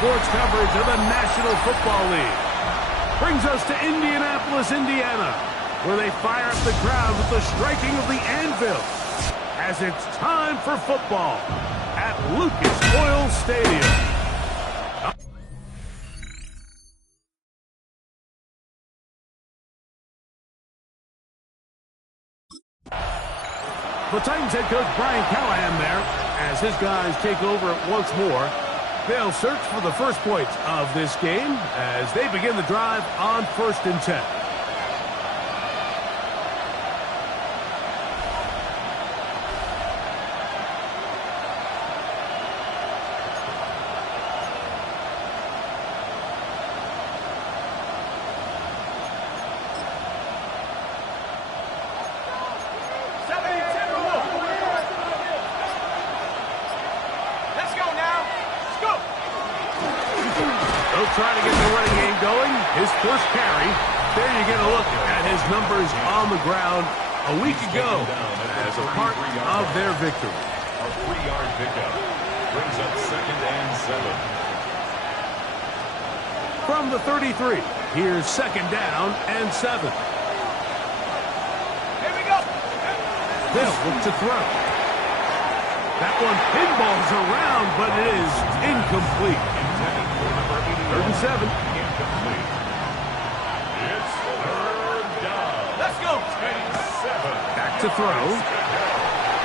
sports coverage of the National Football League. Brings us to Indianapolis, Indiana, where they fire up the crowd with the striking of the anvil, as it's time for football at Lucas Oil Stadium. The Titans head coach Brian Callahan there as his guys take over once more. They'll search for the first points of this game as they begin the drive on 1st and 10. Trying to get the running game going. His first carry. There you get a look at his numbers on the ground a week ago as a part of their victory. A 3-yard pickup brings up 2nd and 7. From the 33, here's 2nd down and 7. Here we go. They'll look to throw. That one pinballs around, but it is incomplete. 3rd and 7. Incomplete. It's 3rd down. Let's go. 10-7. Back to throw.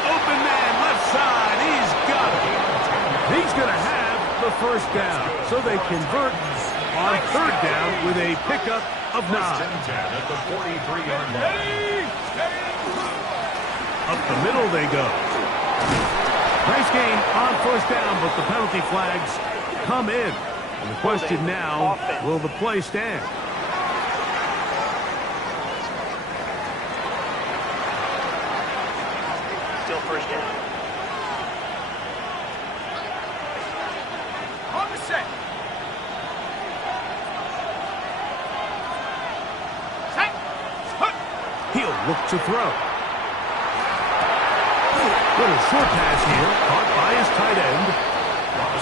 Open man, left side. He's got it. He's going to have the first down. So they convert on 3rd down with a pickup of 9. 1st and 10 at the 43-yard line. Up the middle they go. Nice game on 1st down, but the penalty flags come in. And the question now, will the play stand? Still 1st down. On the set. Set. He'll look to throw. Little short pass here, caught by his tight end.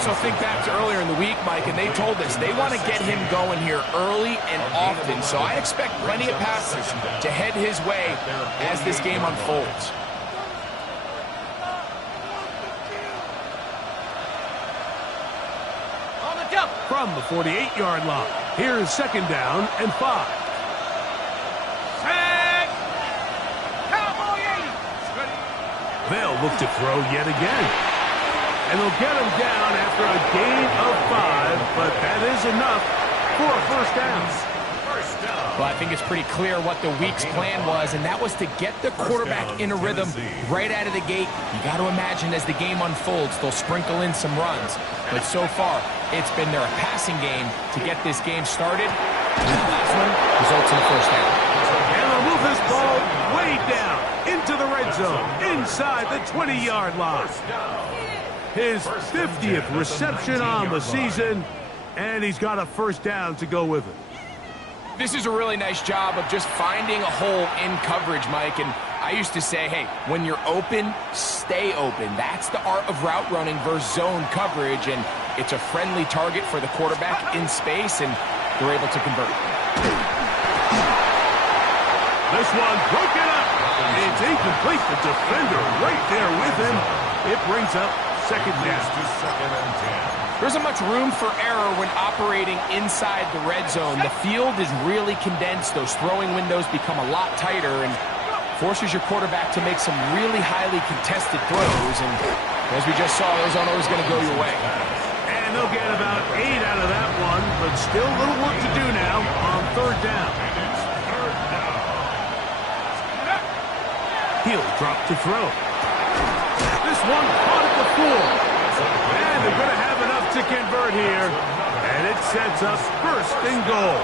So think back to earlier in the week, Mike, and they told us they want to get him going here early and often. So I expect plenty of passes to head his way as this game unfolds. On the jump. From the 48-yard line, here's 2nd down and 5. Set. Cowboy 80. They'll look to throw yet again. And they'll get him down after a gain of 5, but that is enough for a 1st down. Well, I think it's pretty clear what the week's plan was, and that was to get the quarterback in a rhythm right out of the gate. You got to imagine as the game unfolds, they'll sprinkle in some runs. But so far, it's been their passing game to get this game started. And that last one results in a 1st down. And they'll move this ball way down into the red zone, inside the 20-yard line. His 50th reception on the season, and he's got a 1st down to go with it. This is a really nice job of just finding a hole in coverage, Mike. And I used to say, hey, when you're open, stay open. That's the art of route running versus zone coverage, and it's a friendly target for the quarterback in space, and they're able to convert. This one broken up. It's incomplete. The defender right there with him. It brings up 2nd down. To 2nd and 10. There isn't much room for error when operating inside the red zone. The field is really condensed. Those throwing windows become a lot tighter and forces your quarterback to make some really highly contested throws. And as we just saw, those aren't always going to go your way. And they'll get about 8 out of that one, but still a little work to do now on 3rd down. He'll drop to throw. This one caught at the 4. And they're going to have enough to convert here. And it sets up 1st and goal.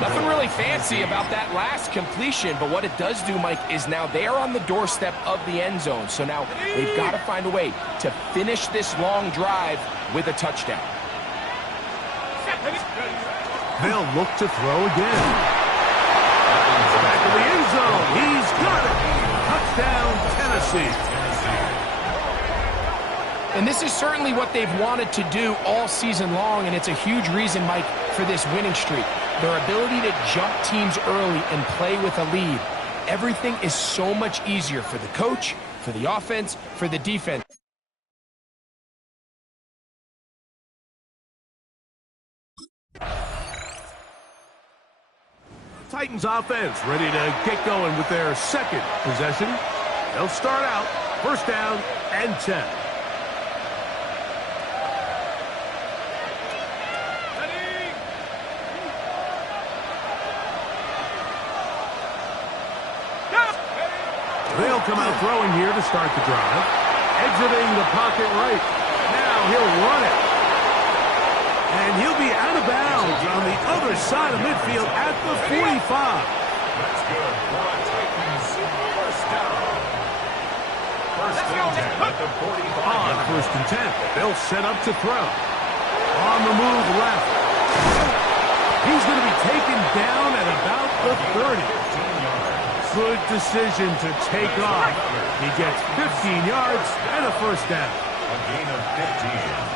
Nothing really fancy about that last completion, but what it does do, Mike, is now they are on the doorstep of the end zone. So now they've got to find a way to finish this long drive with a touchdown. They'll look to throw again. Back to the end zone. He's got it. Touchdown, Tennessee. And this is certainly what they've wanted to do all season long, and it's a huge reason, Mike, for this winning streak. Their ability to jump teams early and play with a lead. Everything is so much easier for the coach, for the offense, for the defense. Titans offense ready to get going with their second possession. They'll start out first down and 10. They'll come out throwing here to start the drive. Exiting the pocket right. Now he'll run it. And he'll be out of bounds on the other side of midfield at the 45. That's good for a Titans first down. First and 10 at the 45. On first and 10, they'll set up to throw. On the move left. He's going to be taken down at about the 30. Good decision to take off. He gets 15 yards and a first down. A gain of 15.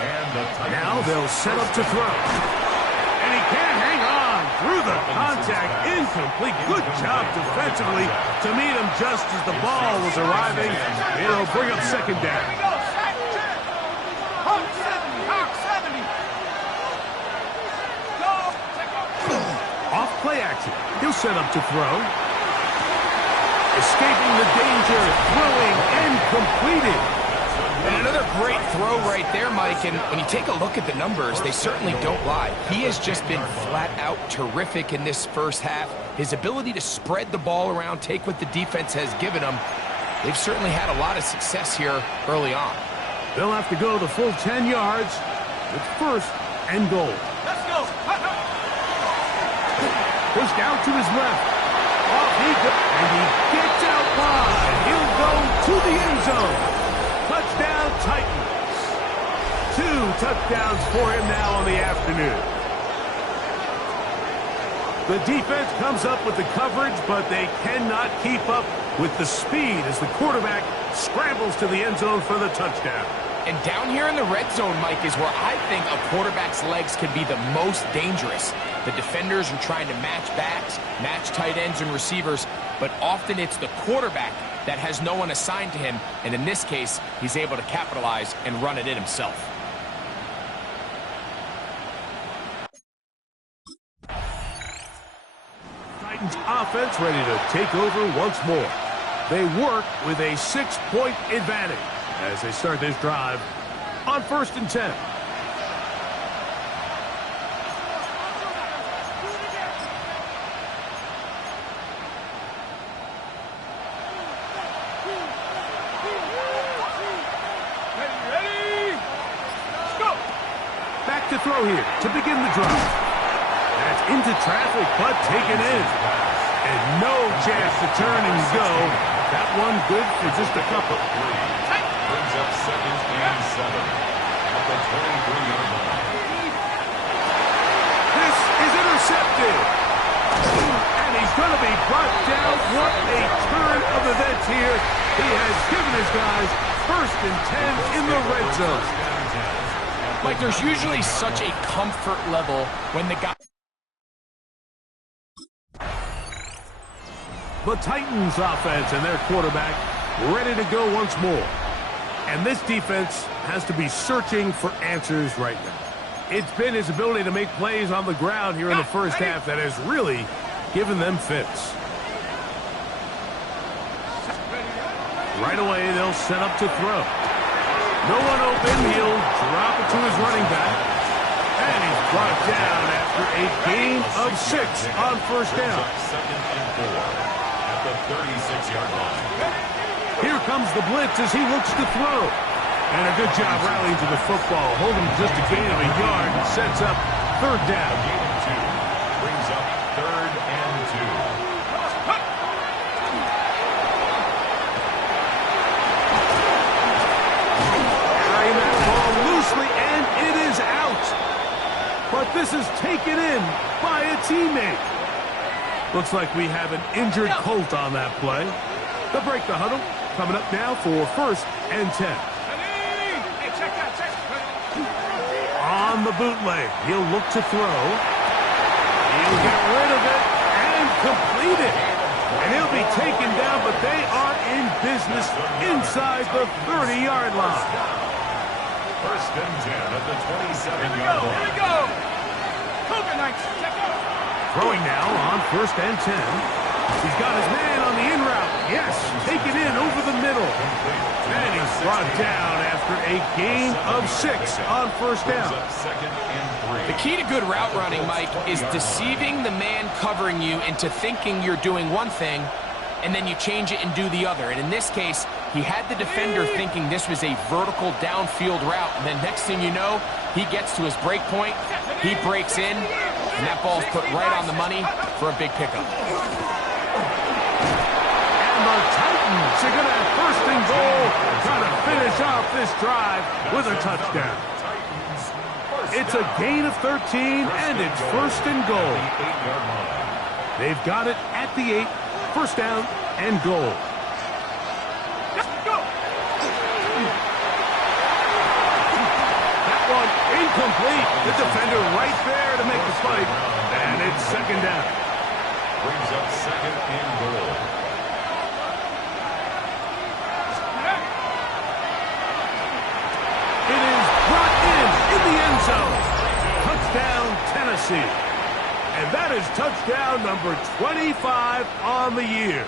And the Titans now they'll set up to throw. And he can't hang on through the contact. Incomplete. Good job defensively to meet him just as the ball was arriving. It'll bring up second down. Here we go. Sack 10. Hawk 70. Hawk 70. Go. Off play action. He'll set up to throw. Escaping the danger. Throwing and completed. And another great throw right there, Mike. And when you take a look at the numbers, they certainly don't lie. He has just been flat out terrific in this first half. His ability to spread the ball around, take what the defense has given him. They've certainly had a lot of success here early on. They'll have to go the full 10 yards with first and goal. Let's go. Pushed out to his left. Off he goes. And he gets out wide. He'll go to the end zone. Touchdown, Titans. 2 touchdowns for him now on the afternoon. The defense comes up with the coverage, but they cannot keep up with the speed as the quarterback scrambles to the end zone for the touchdown. And down here in the red zone, Mike, is where I think a quarterback's legs can be the most dangerous. The defenders are trying to match backs, match tight ends and receivers, but often it's the quarterback that has no one assigned to him, and in this case, he's able to capitalize and run it in himself. Titans offense ready to take over once more. They work with a 6-point advantage as they start this drive on first and 10. To throw here to begin the drive. That's into traffic, but taken in. And no chance to turn and go. That one good for just a couple. Brings up second and 7 at the 23-yard line. This is intercepted. And he's going to be brought down. What a turn of events here. He has given his guys first and 10 in the red zone. Like, there's usually such a comfort level when the guy... The Titans offense and their quarterback ready to go once more. And this defense has to be searching for answers right now. It's been his ability to make plays on the ground here in the first half that has really given them fits. Right away, they'll set up to throw. No one open. He'll drop it to his running back. And he's brought down after a gain of 6 on first down. Second and 4 at the 36-yard line. Here comes the blitz as he looks to throw. And a good job rallying to the football. Holding just a gain of a yard and sets up third down. Gain of 2 brings up third and 2. And it is out. But this is taken in by a teammate. Looks like we have an injured Colt on that play. They'll break the huddle. Coming up now for first and 10. On the bootleg, he'll look to throw. He'll get rid of it and complete it. And he'll be taken down, but they are in business inside the 30-yard line. First and 10 at the 27-yard line. Here we go. Cougar Knights, check out. Throwing now on first and 10. He's got his man on the in route. Yes, take it in over the middle. And he's brought down after a gain of 6 on first down. Second and 3. The key to good route running, Mike, is deceiving the man covering you into thinking you're doing one thing, and then you change it and do the other. And in this case, he had the defender thinking this was a vertical downfield route, and then next thing you know, he gets to his break point, he breaks in, and that ball's put right on the money for a big pickup. And the Titans are going to have first and goal, trying to finish off this drive with a touchdown. It's a gain of 13, and it's first and goal. They've got it at the 8, first down and goal. That one incomplete. The defender right there to make the spike, and it's second down. Brings up second and goal. It is brought in the end zone. Touchdown, Tennessee. And that is touchdown number 25 on the year.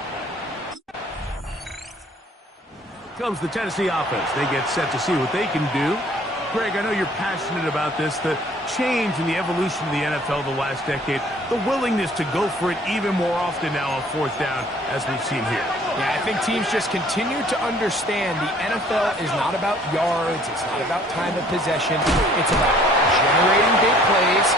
Comes the Tennessee offense. They get set to see what they can do. Greg, I know you're passionate about this, the change in the evolution of the NFL the last decade, the willingness to go for it even more often now on fourth down, as we've seen here. Yeah, I think teams just continue to understand the NFL is not about yards, it's not about time of possession, it's about generating big plays,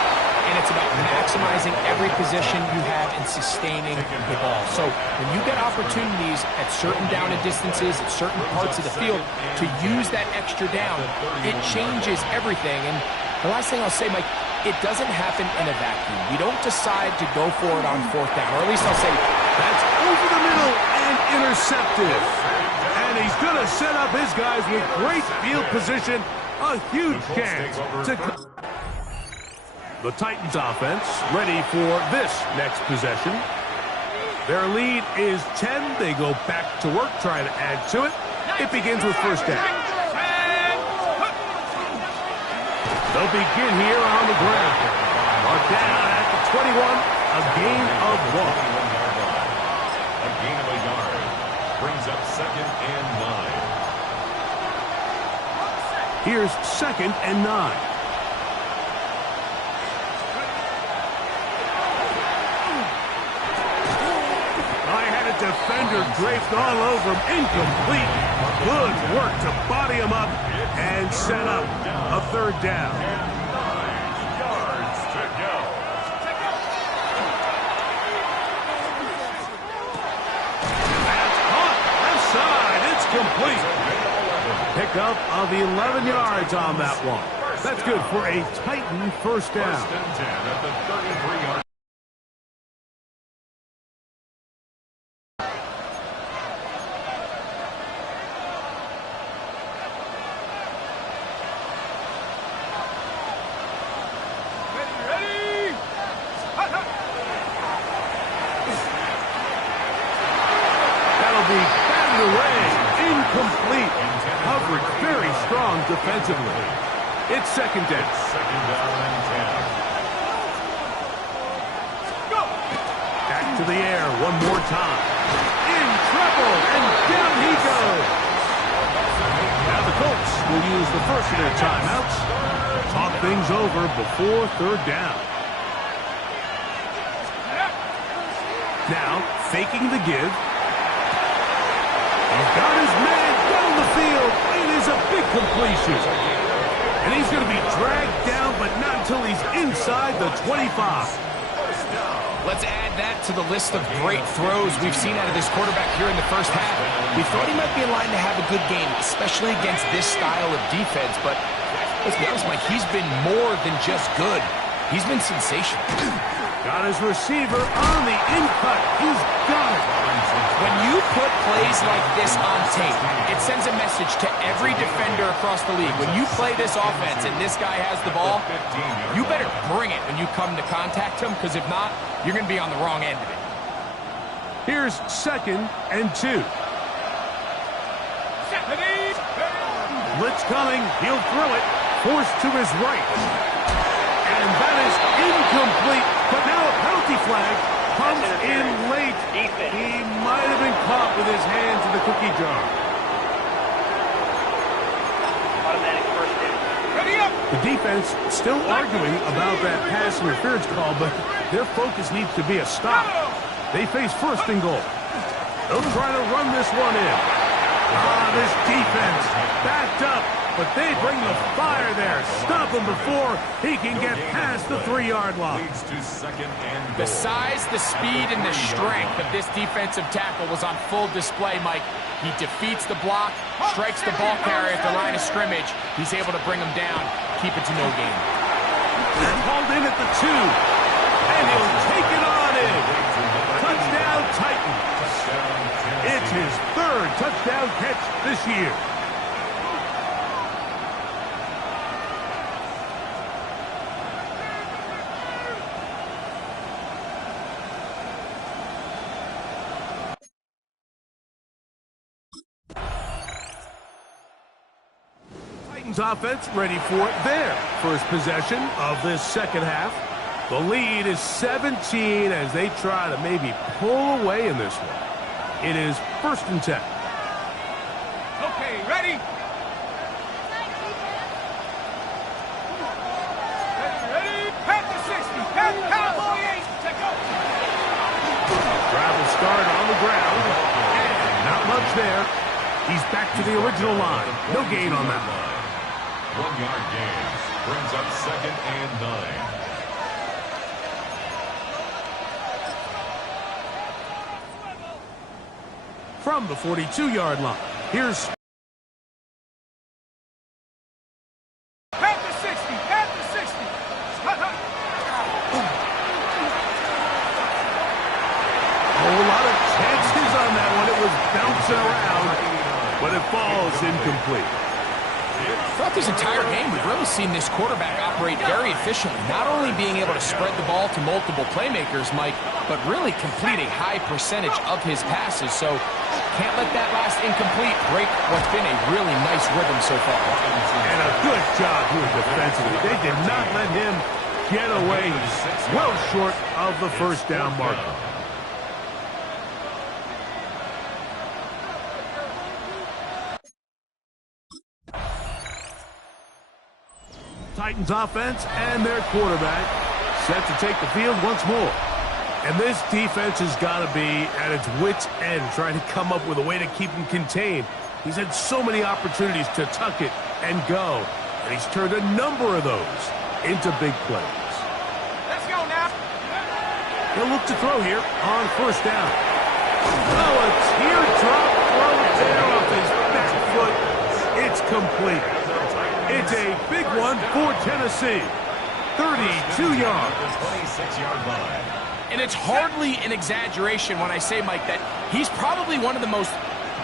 and it's about maximizing every possession you have and sustaining the ball. So when you get opportunities at certain down and distances, at certain parts of the field, to use that extra down, it changes everything. And the last thing I'll say, Mike, it doesn't happen in a vacuum. We don't decide to go for it on fourth down, or at least I'll say that's over the middle and intercepted. And he's going to set up his guys with great field position, a huge chance to... The Titans offense ready for this next possession. Their lead is 10. They go back to work, trying to add to it. It begins with first down. They'll begin here on the ground. Marked down at the 21, a gain of 1. A gain of a yard. Brings up second and 9. Here's second and 9. Defender draped all over him, incomplete. Good work to body him up and set up a third down. 9 yards to go. That's caught. Left side. It's complete. Pickup of 11 yards on that one. That's good for a Titan first down. First and 10 at the 33-yard. Defensively. It's second down. Second down and 10. Back to the air one more time. In trouble, and down he goes. Now the Colts will use the first of their timeouts. Talk things over before third down. Now, faking the give. He's got his man down the field. It is a big completion. And he's going to be dragged down, but not until he's inside the 25. Let's add that to the list of great throws we've seen out of this quarterback here in the first half. We thought he might be in line to have a good game, especially against this style of defense. But let's be honest, Mike, he's been more than just good. He's been sensational. Got his receiver on the in cut. He's got it. When you put plays like this on tape, it sends a message to every defender across the league. When you play this offense and this guy has the ball, you better bring it when you come to contact him, because if not, you're going to be on the wrong end of it. Here's 2nd and 2. Blitz coming. He'll throw it. Forced to his right. And that is incomplete. But now a penalty flag comes in late. He might have been caught with his hands in the cookie jar. Automatic first down. Ready up! The defense still arguing about that pass interference call, but their focus needs to be a stop. They face 1st and goal. They'll try to run this one in. This defense backed up, but they bring the fire there. Stop him before he can get past the 3-yard line. The size, the speed, and the strength of this defensive tackle was on full display, Mike. He defeats the block, strikes the ball carrier at the line of scrimmage. He's able to bring him down, keep it to no gain. And hauled in at the 2, and he'll take it on in. Touchdown, Titan. It's his 3rd touchdown catch this year. Titans offense ready for their first possession of this 2nd half. The lead is 17 as they try to maybe pull away in this one. It is 1st and 10. Okay, ready? Ready? Pat the 60. Pat Cowboy 8. Check out. Drive will start on the ground. And not much there. He's back to the original line. No gain on that one. 1-yard gain brings up 2nd and 9. From the 42-yard line, here's... Pat the 60. Pat the 60. A whole lot of chances on that one. It was bouncing around, but it falls incomplete. Throughout this entire game, we've really seen this quarterback operate very efficiently, not only being able to spread the ball to multiple playmakers, Mike, but really complete a high percentage of his passes. So can't let that last incomplete break what's been a really nice rhythm so far. And a good job here defensively. They did not let him get away well short of the 1st down marker. Titans offense and their quarterback set to take the field once more. And this defense has got to be at its wits' end, trying to come up with a way to keep him contained. He's had so many opportunities to tuck it and go, and he's turned a number of those into big plays. Let's go now. He'll look to throw here on 1st down. Oh, a teardrop throw there off his back foot. It's complete. It's a big one for Tennessee. 32 yards. 26-yard line. And it's hardly an exaggeration when I say, Mike, that he's probably one of the most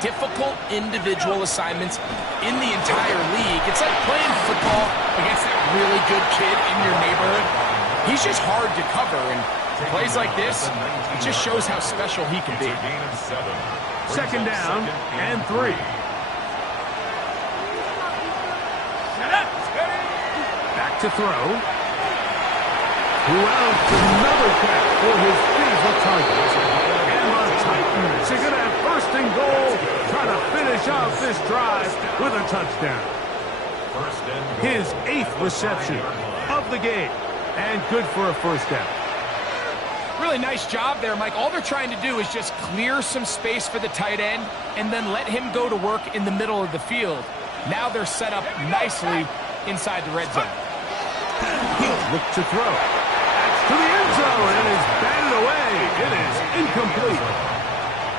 difficult individual assignments in the entire league. It's like playing football against that really good kid in your neighborhood. He's just hard to cover, and plays like this, it just shows how special he can be. 2nd down and 3. Back to throw. Who else? Another catch for his favorite target. And the Titans are going to have 1st and goal, trying to finish off this drive with a touchdown. His 8th reception of the game, and good for a 1st down. Really nice job there, Mike. All they're trying to do is just clear some space for the tight end and then let him go to work in the middle of the field. Now they're set up nicely inside the red zone. He'll look to throw. That's to the end zone, and is batted away. It is incomplete.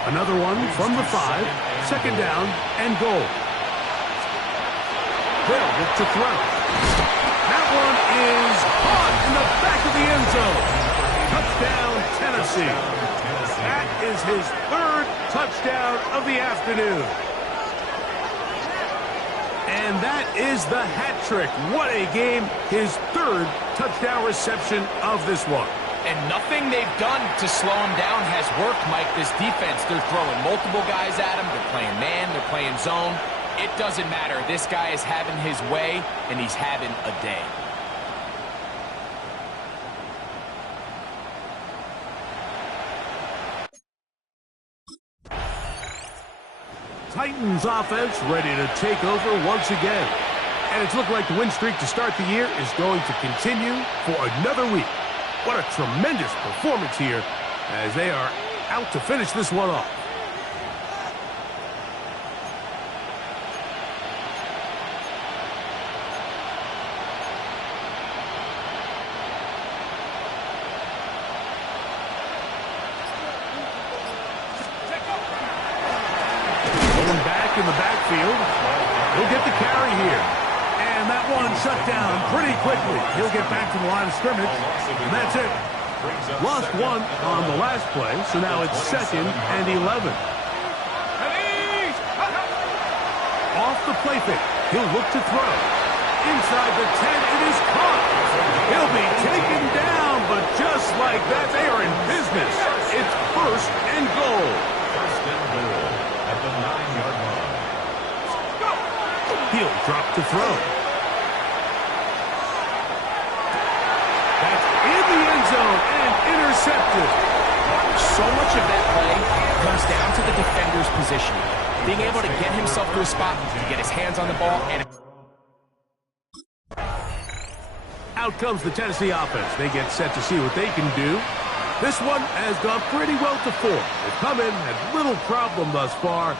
Another one from the 5. 2nd down and goal. They'll look to throw. That one is caught in the back of the end zone. Touchdown, Tennessee. That is his 3rd touchdown of the afternoon. And that is the hat trick. What a game. His third touchdown reception of this one. And nothing they've done to slow him down has worked, Mike. This defense, they're throwing multiple guys at him. They're playing man, they're playing zone. It doesn't matter. This guy is having his way, and he's having a day. Titans offense ready to take over once again. And it's looked like the win streak to start the year is going to continue for another week. What a tremendous performance here as they are out to finish this one off. Going back in the backfield. He'll get the carry here. And that one shut down pretty quickly. He'll get back to the line of scrimmage. And that's it. Lost one on the last play, so now it's 2nd and 11. Off the play fake. He'll look to throw. Inside the 10, it is caught. He'll be taken down, but just like that, they are in business. It's 1st and goal. 1st and goal at the 9-yard line. He'll drop to throw. That's in the end zone and intercepted. So much of that play comes down to the defender's positioning. Being able to get himself to a spot, to get his hands on the ball, and out comes the Tennessee offense. They get set to see what they can do. This one has gone pretty well to form. They've come in, had little problem thus far,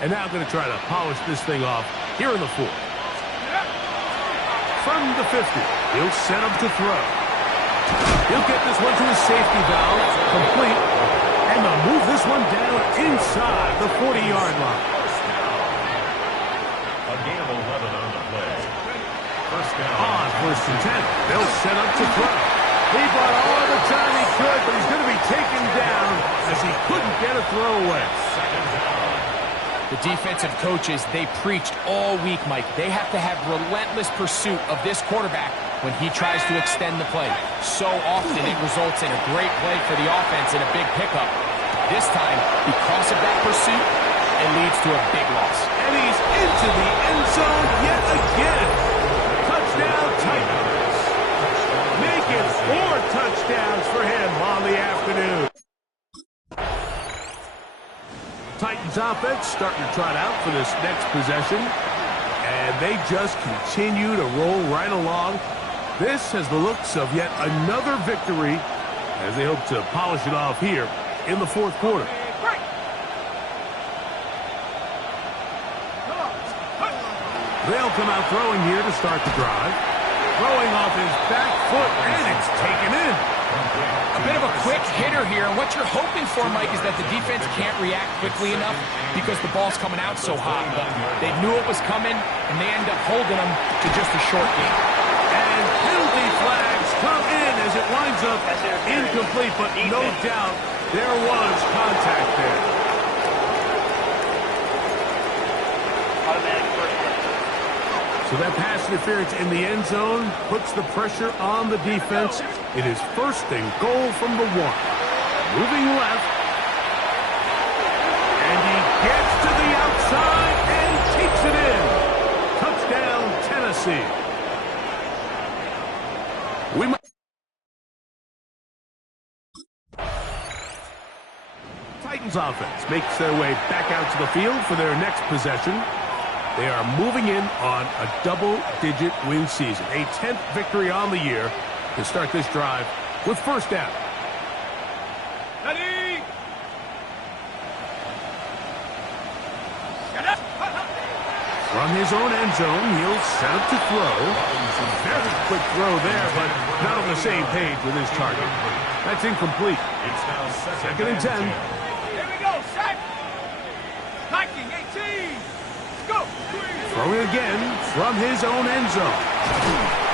and now going to try to polish this thing off here in the 4th. From the 50, he'll set up to throw. He'll get this one to his safety valve, complete, and they'll move this one down inside the 40-yard line. A gain of 11 on the play. 1st down. On 1st and 10, they'll set up to throw. He brought all the time he could, but he's going to be taken down as he couldn't get a throw away. 2nd down. the defensive coaches, they preached all week, Mike. They have to have relentless pursuit of this quarterback when he tries to extend the play. So often it results in a great play for the offense and a big pickup. This time, because of that pursuit, it leads to a big loss. And he's into the end zone yet again. Touchdown Titans. Make it 4 touchdowns for him on the afternoon. Titans offense starting to trot out for this next possession. And they just continue to roll right along. This has the looks of yet another victory as they hope to polish it off here in the fourth quarter. They'll come out throwing here to start the drive. Throwing off his back foot, and it's taken in. A bit of a quick hitter here, and what you're hoping for, Mike, is that the defense can't react quickly enough because the ball's coming out so hot. But they knew it was coming, and they end up holding them to just a short game. And penalty flags come in as it winds up incomplete, but no doubt there was contact there. So that pass interference in the end zone puts the pressure on the defense. It is first and goal from the 1. Moving left. And he gets to the outside and takes it in. Touchdown, Tennessee. Titans offense makes their way back out to the field for their next possession. They are moving in on a double-digit win season. A 10th victory on the year to start this drive with first down. Ready? From his own end zone, he'll set up to throw. Very quick throw there, but not on the same page with his target. That's incomplete. It's now Second and 10. Here we go, set. 19, 18. Go. Throwing again from his own end zone.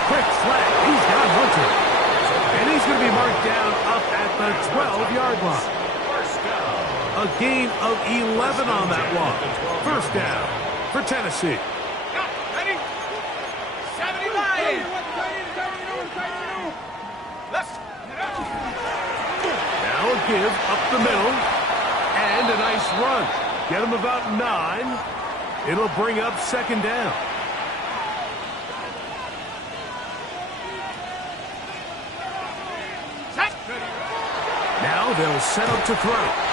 Quick flag. He's got Hunter. And he's going to be marked down up at the 12-yard line. first down. A A gain of 11 on that one. First down for Tennessee. Ready? 79. Left. Now a give up the middle. And a nice run. Get him about 9. It'll bring up second down. Now they'll set up to throw.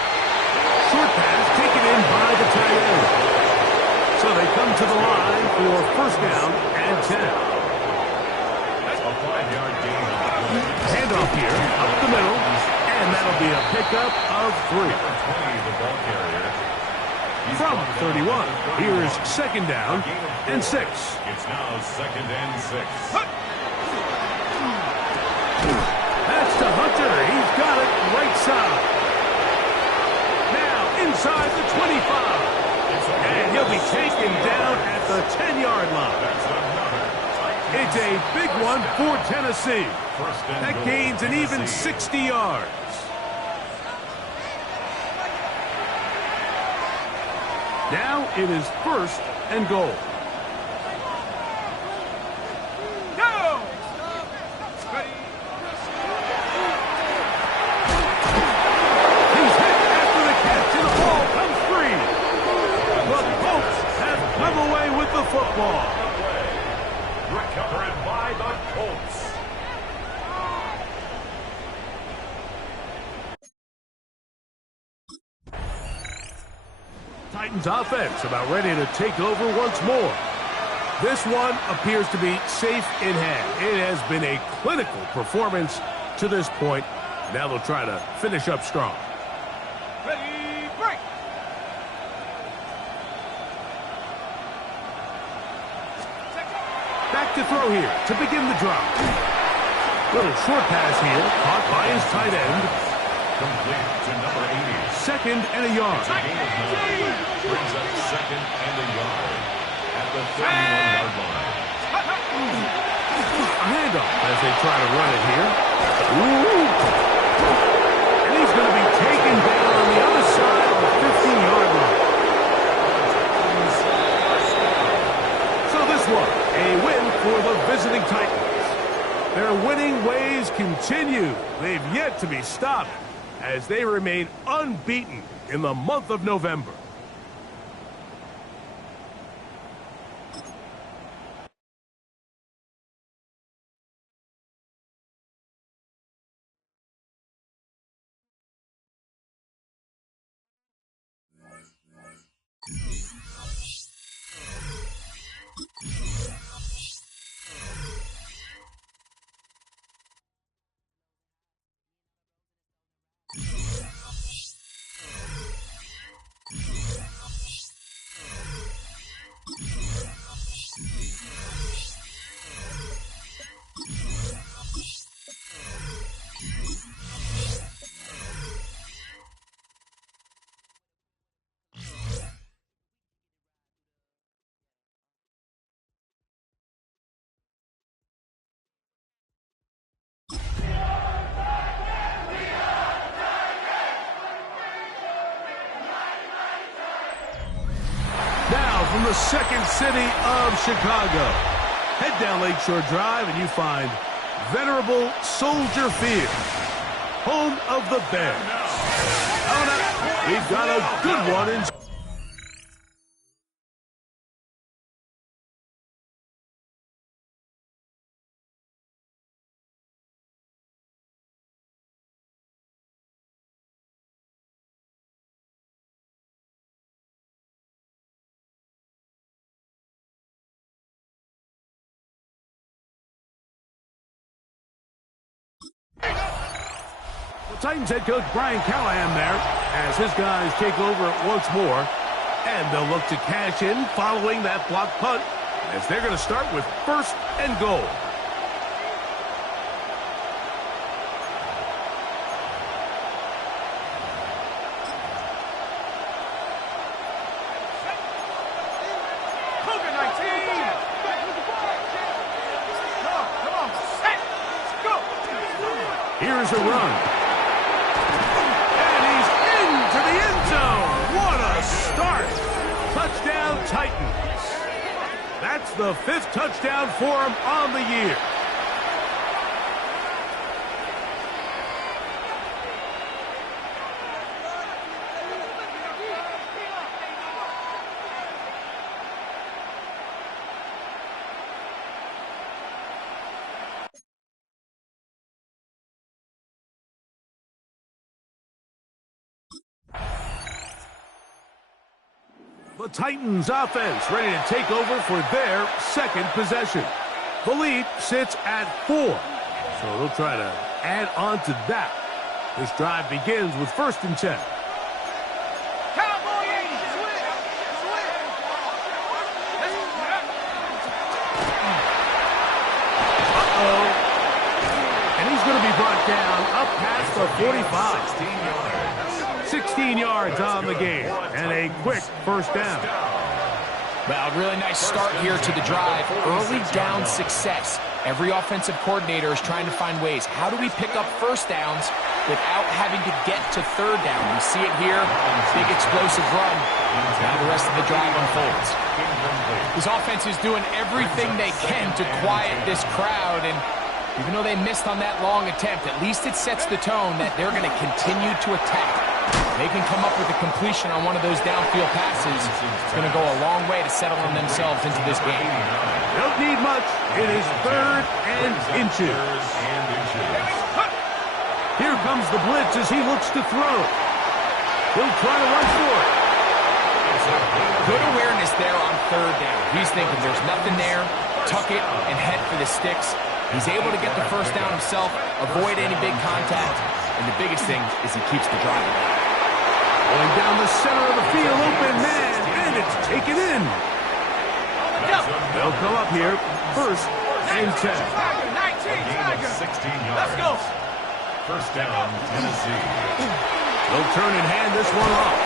Short pass taken in by the tight end. So they come to the line for first down and 10. A 5-yard gain. Handoff here, up the middle, and that'll be a pickup of 3. Number 20, the ball carrier. From 31, here's second down and 6. It's now second and 6. That's to Hunter. He's got it right side. Now inside the 25. And he'll be taken down at the 10-yard line. It's a big one for Tennessee. That gains an even 60 yards. Now it is first and goal. Go! Ready? He's hit after the catch, and the ball comes free. The Colts have come away with the football. Recovered by the Colts. Titans offense about ready to take over once more. This one appears to be safe in hand. It has been a clinical performance to this point. Now they'll try to finish up strong. Ready, break! Back to throw here to begin the drive. Little short pass here, caught by his tight end. Complete to number 80. Second and a yard. Gain of 9. Brings up second and a yard at the 31-yard line. A handoff as they try to run it here. Ooh. And he's going to be taken down on the other side of the 15-yard line. So this one, a win for the visiting Titans. Their winning ways continue. They've yet to be stopped as they remain unbeaten in the month of November. From the second city of Chicago, head down Lakeshore Drive and you find venerable Soldier Field, home of the Bears. We've got a good one in. Titans head coach Brian Callahan there as his guys take over once more. And they'll look to cash in following that block punt as they're going to start with first and goal. Here's a run. And he's into the end zone. Titans. That's the 5th touchdown for him on the year. The Titans offense ready to take over for their 2nd possession. The lead sits at 4, so they'll try to add on to that. This drive begins with 1st and 10. Uh-oh. And he's going to be brought down up past the 45. 16 yards on the game, and a quick 1st down. Well, really nice start here to the drive. Early down success. Every offensive coordinator is trying to find ways. How do we pick up 1st downs without having to get to 3rd down? We see it here. Big explosive run. Now the rest of the drive unfolds. This offense is doing everything they can to quiet this crowd, and even though they missed on that long attempt, at least it sets the tone that they're going to continue to attack. They can come up with a completion on one of those downfield passes. It's going to go a long way to settling themselves into this game. Don't need much. It is 3rd and inches. Here comes the blitz as he looks to throw. He'll try to run for it. Good awareness there on 3rd down. He's thinking there's nothing there. Tuck it and head for the sticks. He's able to get the 1st down himself, avoid any big contact, and the biggest thing is he keeps the drive alive. Going down the center of the field, open man, and it's taken in. They'll come up here, 1st and 10. 16 yards. Let's go. 1st down, Tennessee. They'll turn and hand this one off.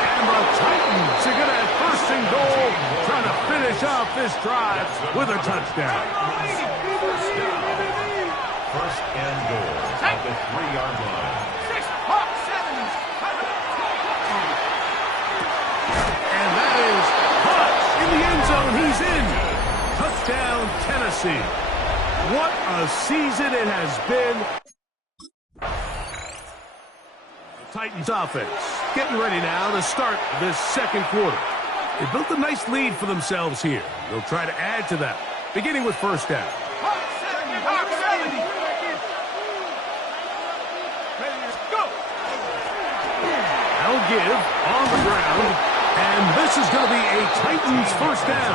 And the Titans are going to have 1st and goal, trying to finish off this drive with a touchdown. 1st and goal at the 3-yard line. And that is caught in the end zone. He's in. Touchdown, Tennessee. What a season it has been. The Titans offense getting ready now to start this 2nd quarter. They built a nice lead for themselves here. They'll try to add to that, beginning with 1st down. They'll give on the ground, and this is going to be a Titans 1st down.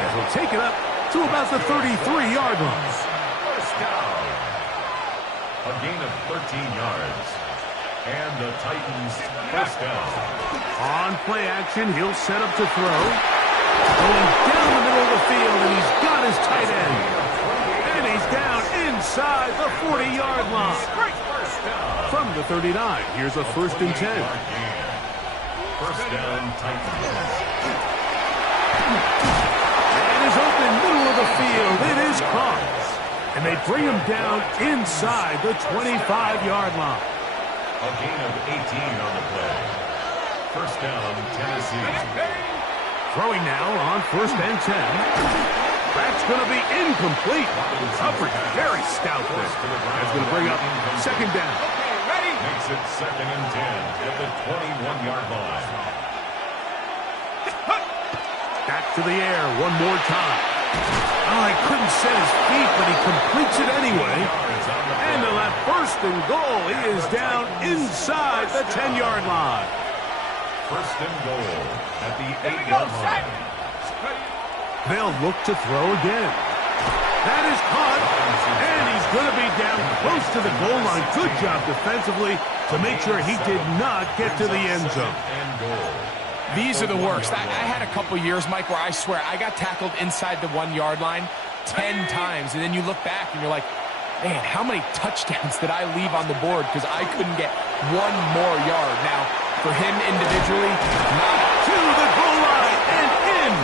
And they'll take it up to about the 33-yard line. 1st down. A gain of 13 yards. And the Titans 1st down. On play action, he'll set up to throw. Going down the middle of the field, and he's got his tight end. And he's down inside the 40-yard line. From the 39, here's a 1st and 10. 1st down, Titans. And is open middle of the field. It is caught. And they bring him down inside the 25-yard line. A gain of 18 on the play. 1st down, Tennessee. Throwing now on 1st and 10. That's going to be incomplete. Coverage very stout there. That's going to bring up 2nd down. Makes it 2nd and 10 at the 21-yard line. Back to the air one more time. Oh, he couldn't set his feet, but he completes it anyway. And on that 1st and goal, he is down inside the 10-yard line. 1st and goal at the 8-yard line. They'll look to throw again. That is caught, and he's going to be down close to the goal line. Good job defensively to make sure he did not get to the end zone. These are the worst. I had a couple years, Mike, where I swear I got tackled inside the 1-yard line 10 times, and then you look back and you're like, man, how many touchdowns did I leave on the board because I couldn't get one more yard? Now, for him individually, not to the goal line and in.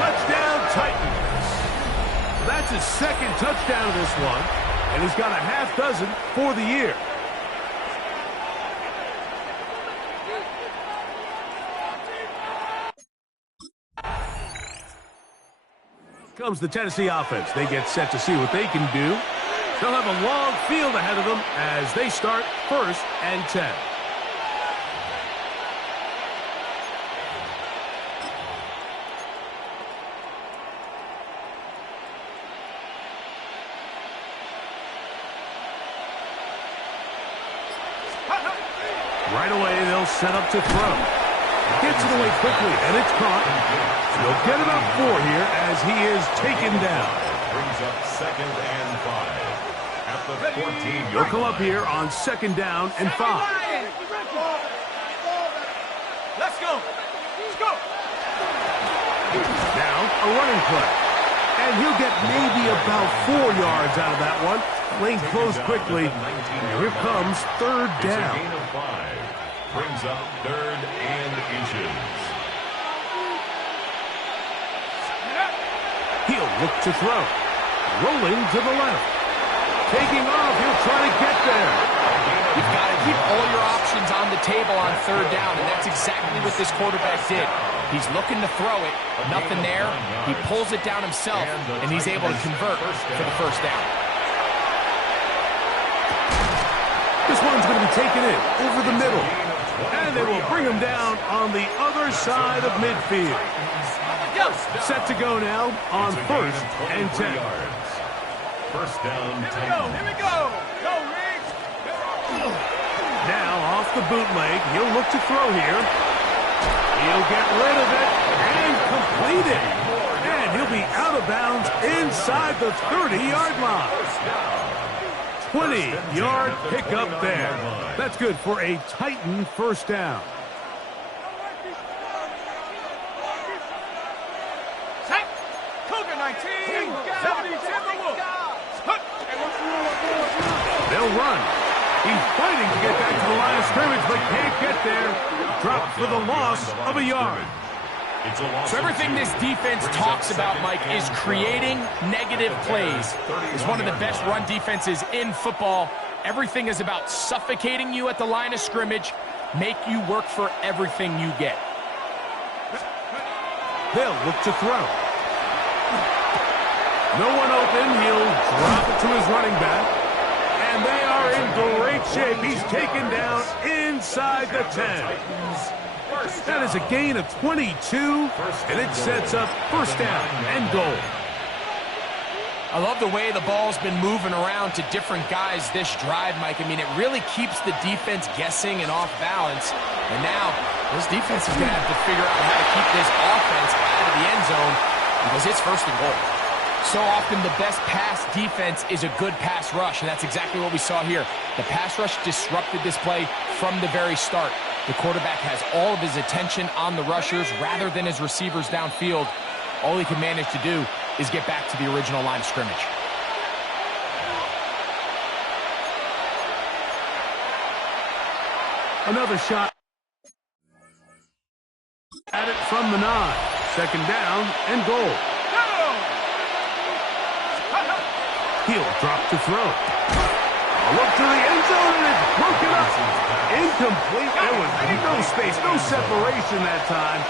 Touchdown, Titans. That's his 2nd touchdown of this one, and he's got a half dozen for the year. Comes the Tennessee offense. They get set to see what they can do. They'll have a long field ahead of them as they start 1st and 10. Right away, they'll set up to throw. Gets it away quickly, and it's caught. He'll get about 4 here as he is taken down. Brings up 2nd and 5. At the 14. He'll come up here on 2nd down and 5. Let's go. Let's go. Now, a running play. And he'll get maybe about 4 yards out of that one. Lane closed quickly. And here comes 3rd down. It's a gain of 5. Brings up 3rd and inches. He'll look to throw. Rolling to the left. Taking off. He'll try to get there. You've got to keep all your options on the table on 3rd down, and that's exactly what this quarterback did. He's looking to throw it. Nothing there. He pulls it down himself, and he's able to convert for the 1st down. This one's going to be taken in over the middle. And they will bring him down on the other side of midfield. Set to go now on 1st and 10. 1st down, 10. Here we go. Go, Riggs. Now off the bootleg. He'll look to throw here. He'll get rid of it and complete it. And he'll be out of bounds inside the 30-yard line. 20-yard pickup there. That's good for a Titan 1st down. Set. Cougar 19. 70 Timberwolves. They'll run. He's fighting to get back to the line of scrimmage, but can't get there. Dropped for the loss of a yard. So everything this defense talks about, Mike, is creating negative plays. It's one of the best run defenses in football. Everything is about suffocating you at the line of scrimmage, make you work for everything you get. They'll look to throw. No one open. He'll drop it to his running back. And they are in great shape. He's taken down inside the 10. That is a gain of 22, and it sets up 1st down and goal. I love the way the ball's been moving around to different guys this drive, Mike. I mean, it really keeps the defense guessing and off balance. And now, this defense is going to have to figure out how to keep this offense out of the end zone because it's 1st and goal. So often the best pass defense is a good pass rush, and that's exactly what we saw here. The pass rush disrupted this play from the very start. The quarterback has all of his attention on the rushers rather than his receivers downfield. All he can manage to do is get back to the original line of scrimmage. Another shot at it from the 9. 2nd down and goal. He'll drop to throw. A look to the end zone, and it's broken up. Incomplete. There was no space, no separation that time.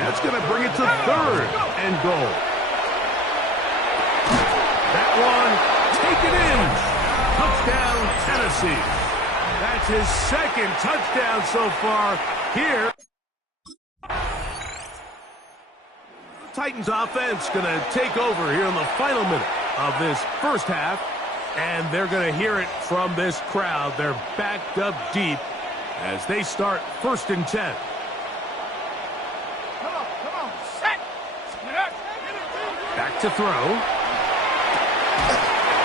That's going to bring it to 3rd and goal. That one, taken in. Touchdown, Tennessee. That's his 2nd touchdown so far here. Titans offense going to take over here in the final minute of this 1st half, and they're going to hear it from this crowd. They're backed up deep as they start 1st and 10. Come on, set. Back to throw.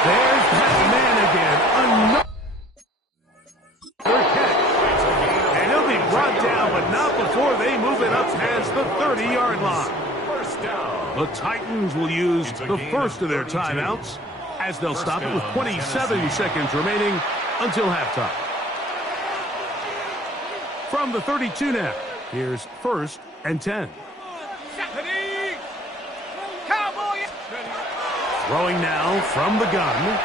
There's that man again. Another catch. And he'll be brought down, but not before they move it up past the 30-yard line. The Titans will use the first of their timeouts as they'll stop it with 27 seconds remaining until halftime. From the 32 now, here's 1st and 10. Throwing now from the gun.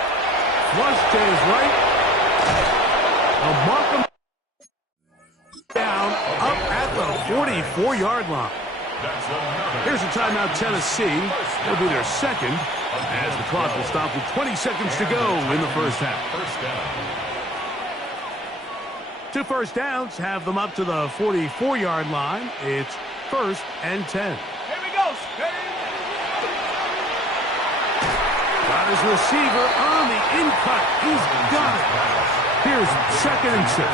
Flush to his right. A Markham down up at the 44-yard line. Here's a timeout, Tennessee. It'll be their second, as the clock will stop with 20 seconds to go in the first half. Two first downs have them up to the 44-yard line. It's 1st and 10. Here we go. Got his receiver on the in-cut. He's got it. Here's 2nd and 6.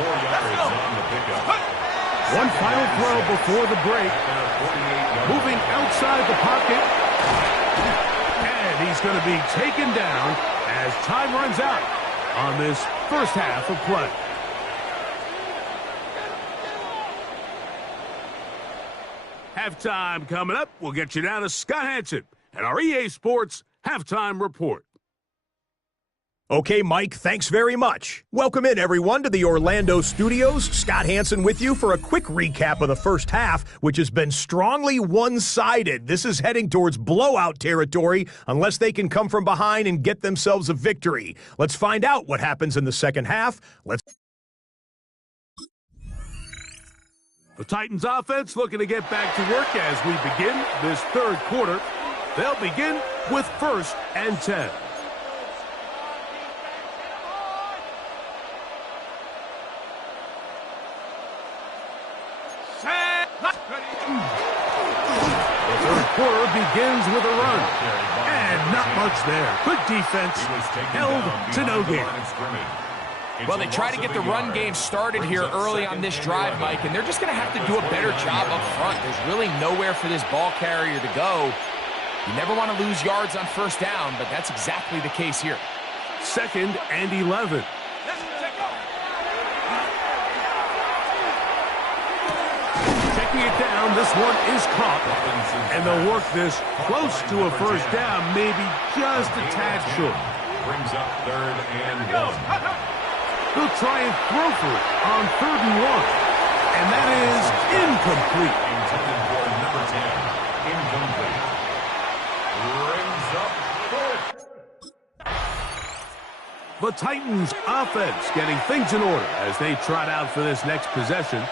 4 yards on the pickup. One final throw before the break. Moving outside the pocket. And he's going to be taken down as time runs out on this first half of play. Halftime coming up. We'll get you down to Scott Hansen and our EA Sports Halftime Report. Okay, Mike, thanks very much. Welcome in, everyone, to the Orlando studios. Scott Hansen with you for a quick recap of the first half, which has been strongly one-sided. This is heading towards blowout territory unless they can come from behind and get themselves a victory. Let's find out what happens in the second half. The Titans offense looking to get back to work as we begin this third quarter. They'll begin with 1st and 10. The third quarter begins with a run. And not much there. Good defense held to no gain. Well, they try to get the run game started here early on this drive, Mike, and they're just going to have to do a better job up front. There's really nowhere for this ball carrier to go. You never want to lose yards on first down, but that's exactly the case here. 2nd and 11. Checking it down, this one is caught. And they'll work this close to a first down, maybe just a tad short. Brings up 3rd and 1. They'll try and throw for it on 3rd and 1. And that is incomplete. Intended for number 10. Incomplete. Brings up 4th. The Titans offense getting things in order as they trot out for this next possession.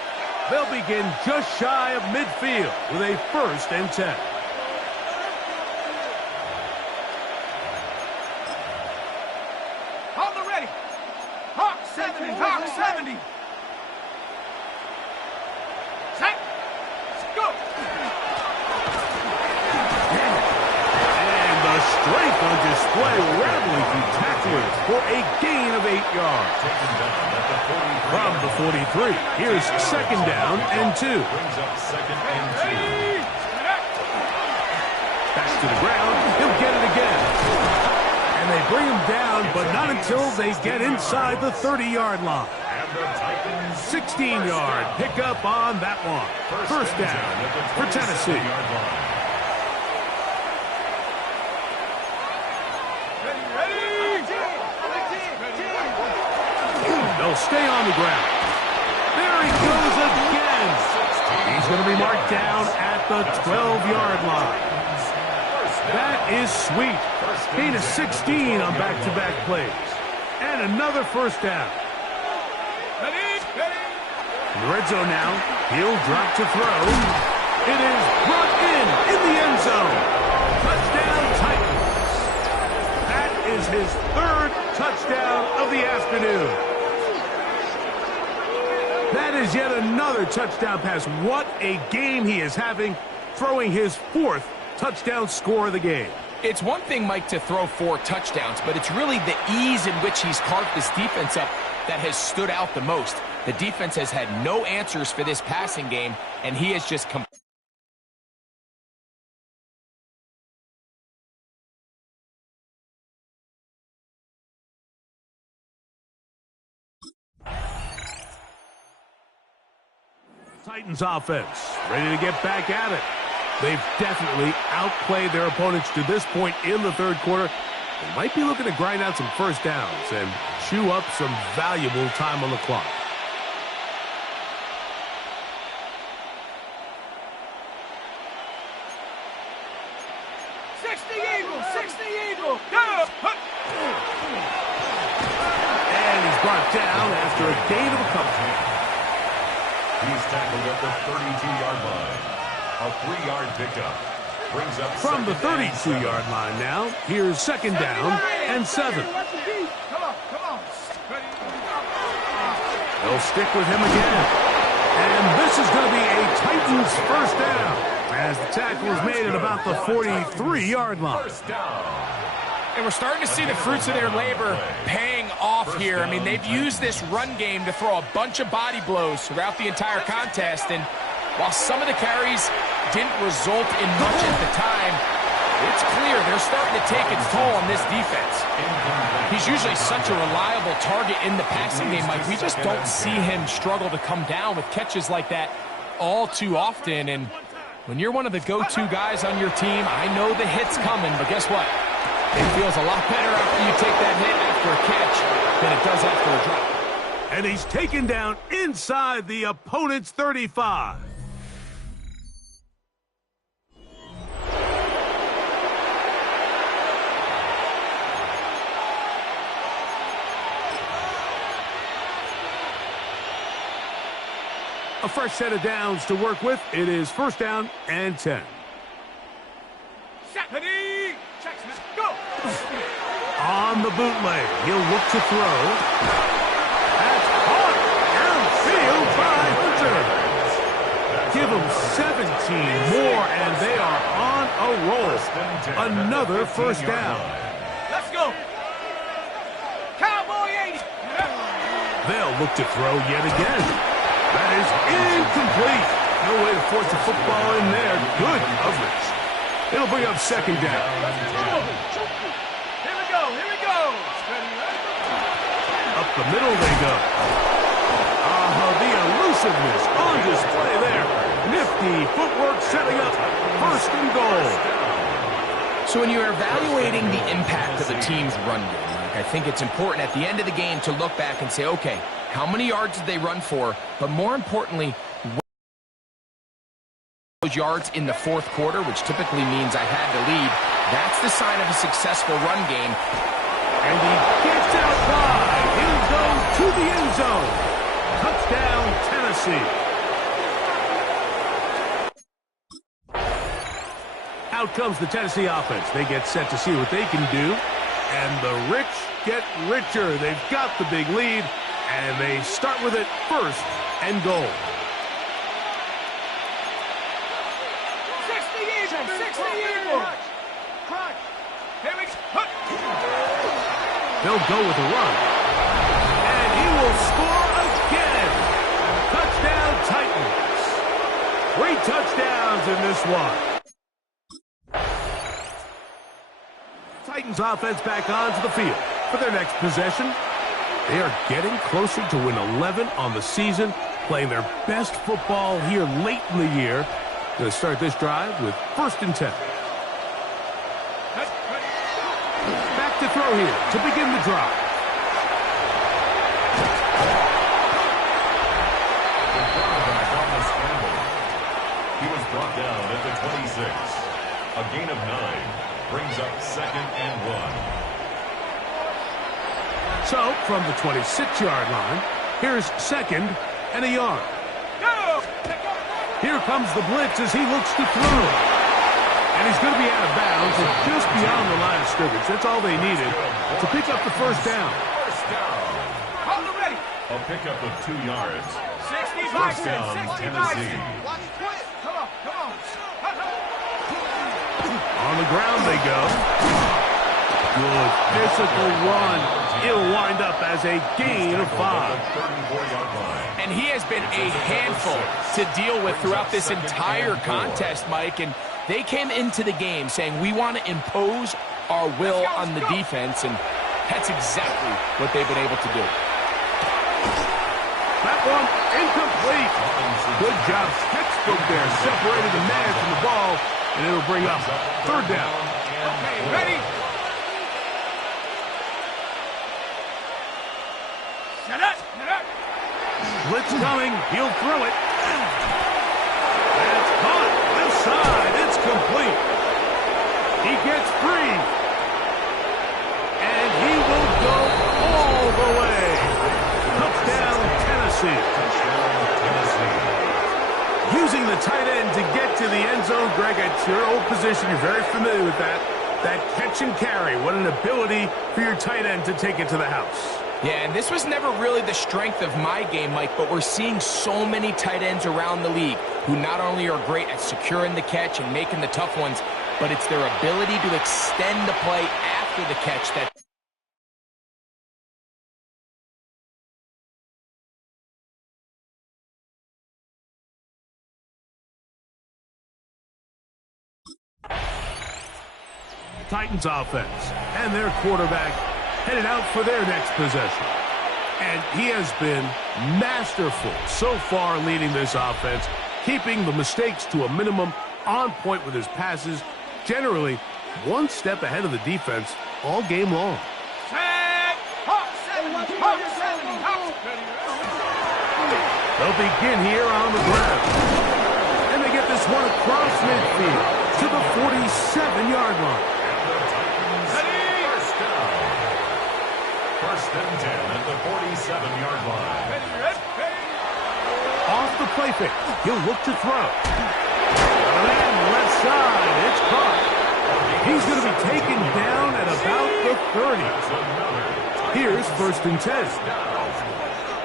They'll begin just shy of midfield with a 1st and 10. On the ready. Hawk 70. Hawk 70. Set. Go. And the strength on display, rattling through tacklers for a gain of 8 yards. From the 43, here's 2nd down and 2. Brings up 2nd and 2. Back to the ground, he'll get it again. And they bring him down, but not until they get inside the 30-yard line. 16-yard pickup on that one. First down for Tennessee. They'll stay on the ground. There he goes again. He's going to be marked down at the 12-yard line. That is sweet. Gain of 16 on back-to-back plays. And another first down. In the red zone now. He'll drop to throw. It is brought in the end zone. Touchdown Titans. That is his 3rd touchdown of the afternoon. That is yet another touchdown pass. What a game he is having, throwing his 4th touchdown score of the game. It's one thing, Mike, to throw 4 touchdowns, but it's really the ease in which he's carved this defense up that has stood out the most. The defense has had no answers for this passing game, and he has just come. Titans offense ready to get back at it. They've definitely outplayed their opponents to this point in the third quarter. They might be looking to grind out some first downs and chew up some valuable time on the clock. And he's brought down after a gain of a couple. He's tackled at the 32-yard line. A 3-yard pickup. Brings up From the 32-yard line now, here's second down and 7. Come on, come on. They'll stick with him again. And this is going to be a Titans first down as the tackle is made at about the 43-yard line. First down. And we're starting to see the fruits of their labor paying off here. I mean, they've used this run game to throw a bunch of body blows throughout the entire contest. And while some of the carries didn't result in much at the time, it's clear they're starting to take its toll on this defense. He's usually such a reliable target in the passing game, Mike. We just don't see him struggle to come down with catches like that all too often. And when you're one of the go-to guys on your team, I know the hit's coming, but guess what? It feels a lot better after you take that hit after a catch than it does after a drop. And he's taken down inside the opponent's 35. A fresh set of downs to work with. It is first down and 10. Ready? Checks, go. On the bootleg, he'll look to throw. That's caught downfield by Hunter. Give them 17 more, and they are on a roll. Another first down. Let's go. Cowboy 80. They'll look to throw yet again. That is incomplete. No way to force the football in there. Good coverage. It'll bring up second down. Here we go, here we go. Up the middle they go. The elusiveness on display there. Nifty footwork setting up first and goal. So when you're evaluating the impact of the team's run game, Mike, I think it's important at the end of the game to look back and say, okay, how many yards did they run for? But more importantly, those yards in the fourth quarter, which typically means I had to lead, that's the sign of a successful run game. And he gets out wide. He'll go to the end zone. Touchdown, Tennessee. Out comes the Tennessee offense. They get set to see what they can do. And the rich get richer. They've got the big lead. And they start with it first and goal. 60 Eagles, 60 Eagles. Here we go. They'll go with a run. And he will score again. Touchdown, Titans. 3 touchdowns in this one. Titans offense back onto the field for their next possession. They are getting closer to win 11 on the season, playing their best football here late in the year. Going to start this drive with first and 10. Back to throw here to begin the drive. The quarterback on the scramble. He was brought down at the 26. A gain of 9 brings up second and 1. So, from the 26-yard line, here's second and a yard. Go. Here comes the blitz as he looks to throw. And he's going to be out of bounds and just beyond the line of scrimmage. That's all they needed to pick up the first down. First down. Hold it ready. A pickup of 2 yards. 60 First down, 60 Tennessee. Watch it, quit. Come on, come on. On the ground they go. Good physical run. It'll wind up as a gain of 5. 34-yard line. And he has been a handful to deal with throughout this entire contest, Mike. And they came into the game saying, we want to impose our will on the defense. And that's exactly what they've been able to do. That one incomplete. Good job. Textbook there. Separated the man from the ball. And it'll bring up third down. Okay, ready? Shut up, shut up. Blitz coming. He'll throw it. That's caught. Left side. It's complete. He gets free. And he will go all the way. Touchdown, Tennessee. Touchdown, Tennessee. Using the tight end to get to the end zone. Greg, it's your old position. You're very familiar with that. That catch and carry. What an ability for your tight end to take it to the house. Yeah, and this was never really the strength of my game, Mike, but we're seeing so many tight ends around the league who not only are great at securing the catch and making the tough ones, but it's their ability to extend the play after the catch that... Titans offense and their quarterback headed out for their next possession. And he has been masterful so far leading this offense, keeping the mistakes to a minimum, on point with his passes, generally one step ahead of the defense all game long. They'll begin here on the ground. And they get this one across midfield to the 47-yard line. First and 10 at the 47-yard line. Off the play fake. He'll look to throw. And left side. It's caught. He's going to be taken down at about the 30. Here's first and 10.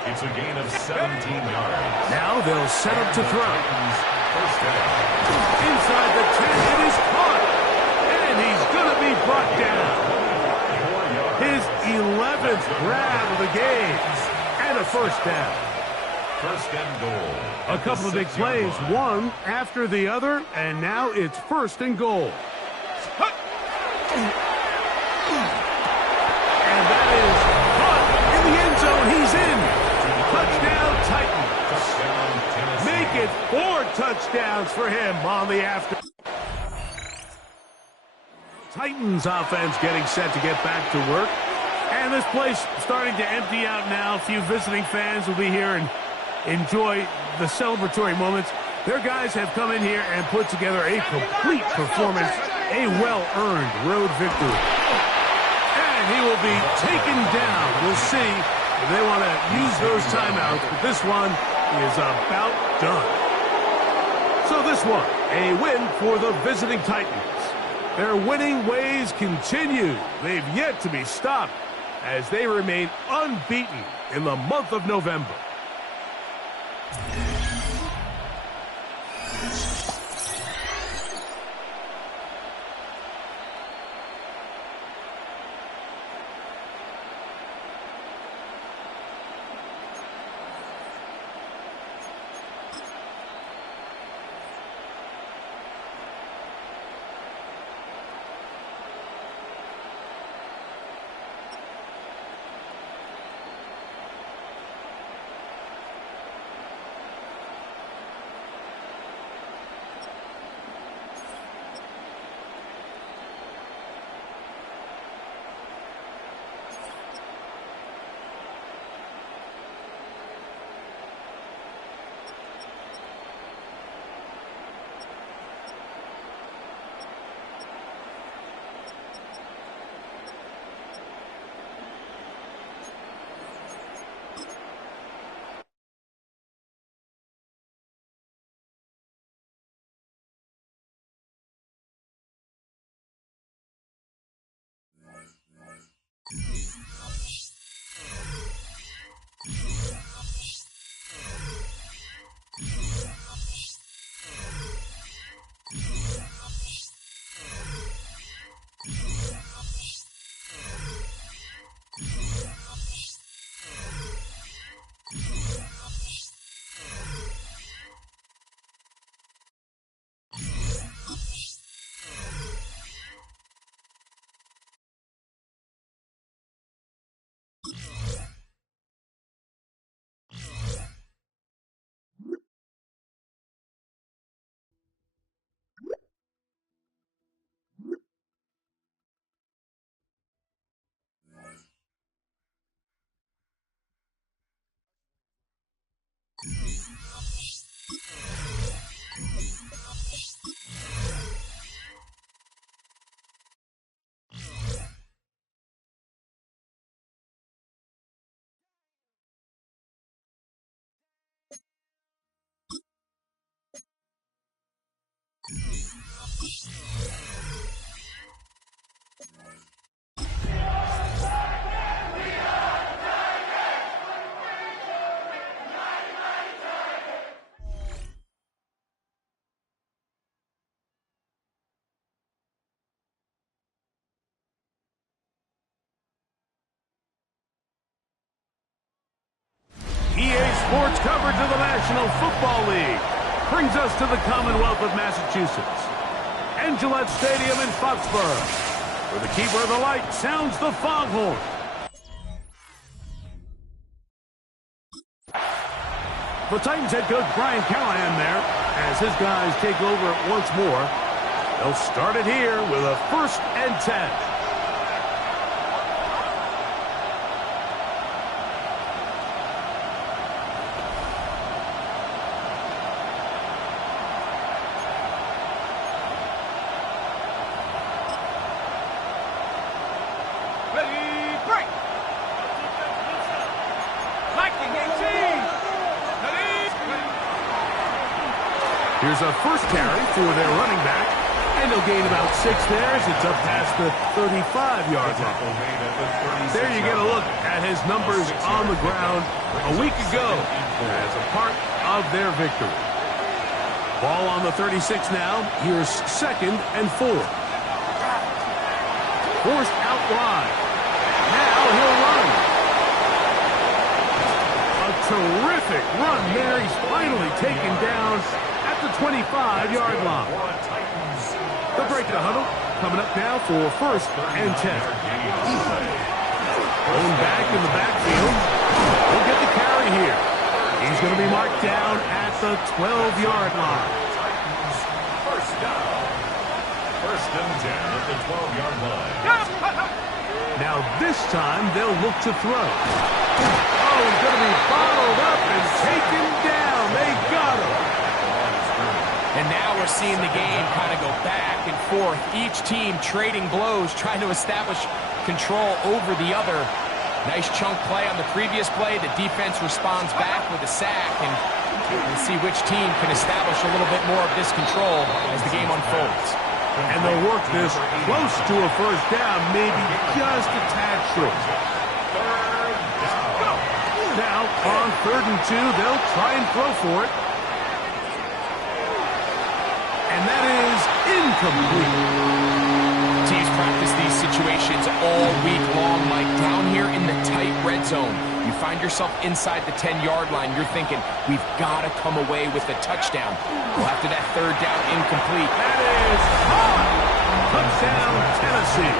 It's a gain of 17 yards. Now they'll set up to throw. First down. Inside the 10. It is caught. And he's going to be brought down. His 11th grab of the game, and a first down. First and goal. A couple of big plays, one after the other, and now it's first and goal. And that is caught in the end zone. He's in. Touchdown, Titans. Make it 4 touchdowns for him on the after. Titans offense getting set to get back to work. And this place starting to empty out now. A few visiting fans will be here and enjoy the celebratory moments. Their guys have come in here and put together a complete performance, a well-earned road victory. And he will be taken down. We'll see if they want to use those timeouts, but this one is about done. So this one, a win for the visiting Titans. Their winning ways continue. They've yet to be stopped as they remain unbeaten in the month of November. coverage of the National Football League brings us to the Commonwealth of Massachusetts and Gillette Stadium in Foxborough, where the keeper of the light sounds the foghorn. The Titans head coach Brian Callahan there as his guys take over once more. They'll start it here with a 1st and 10. Here's a first carry for their running back, and he'll gain about 6 there as it's up past the 35-yard line. There you get a look at his numbers on the ground a week ago as a part of their victory. Ball on the 36 now. Here's 2nd and 4. Forced out wide. Now he'll run. A terrific run there. He's finally taken down at the 25-yard line. They'll break the huddle. Coming up now for 1st and 10. Going back in the backfield. He'll get the carry here. He's going to be marked down at the 12-yard line. First down. 1st and 10 at the 12-yard line. Now this time they'll look to throw. Oh, he's going to be bottled up and taken down. They got him. And now we're seeing the game kind of go back and forth. Each team trading blows, trying to establish control over the other. Nice chunk play on the previous play. The defense responds back with a sack, and we'll see which team can establish a little bit more of this control as the game unfolds. And they'll work this close to a 1st down, maybe just a tad short. Now, on 3rd and 2, they'll try and throw for it. And that is incomplete. Teams practice these situations all week long, Mike. Down here in the tight red zone, you find yourself inside the 10-yard line. You're thinking, we've got to come away with a touchdown. Well, after that 3rd down, incomplete. That is touchdown, Tennessee.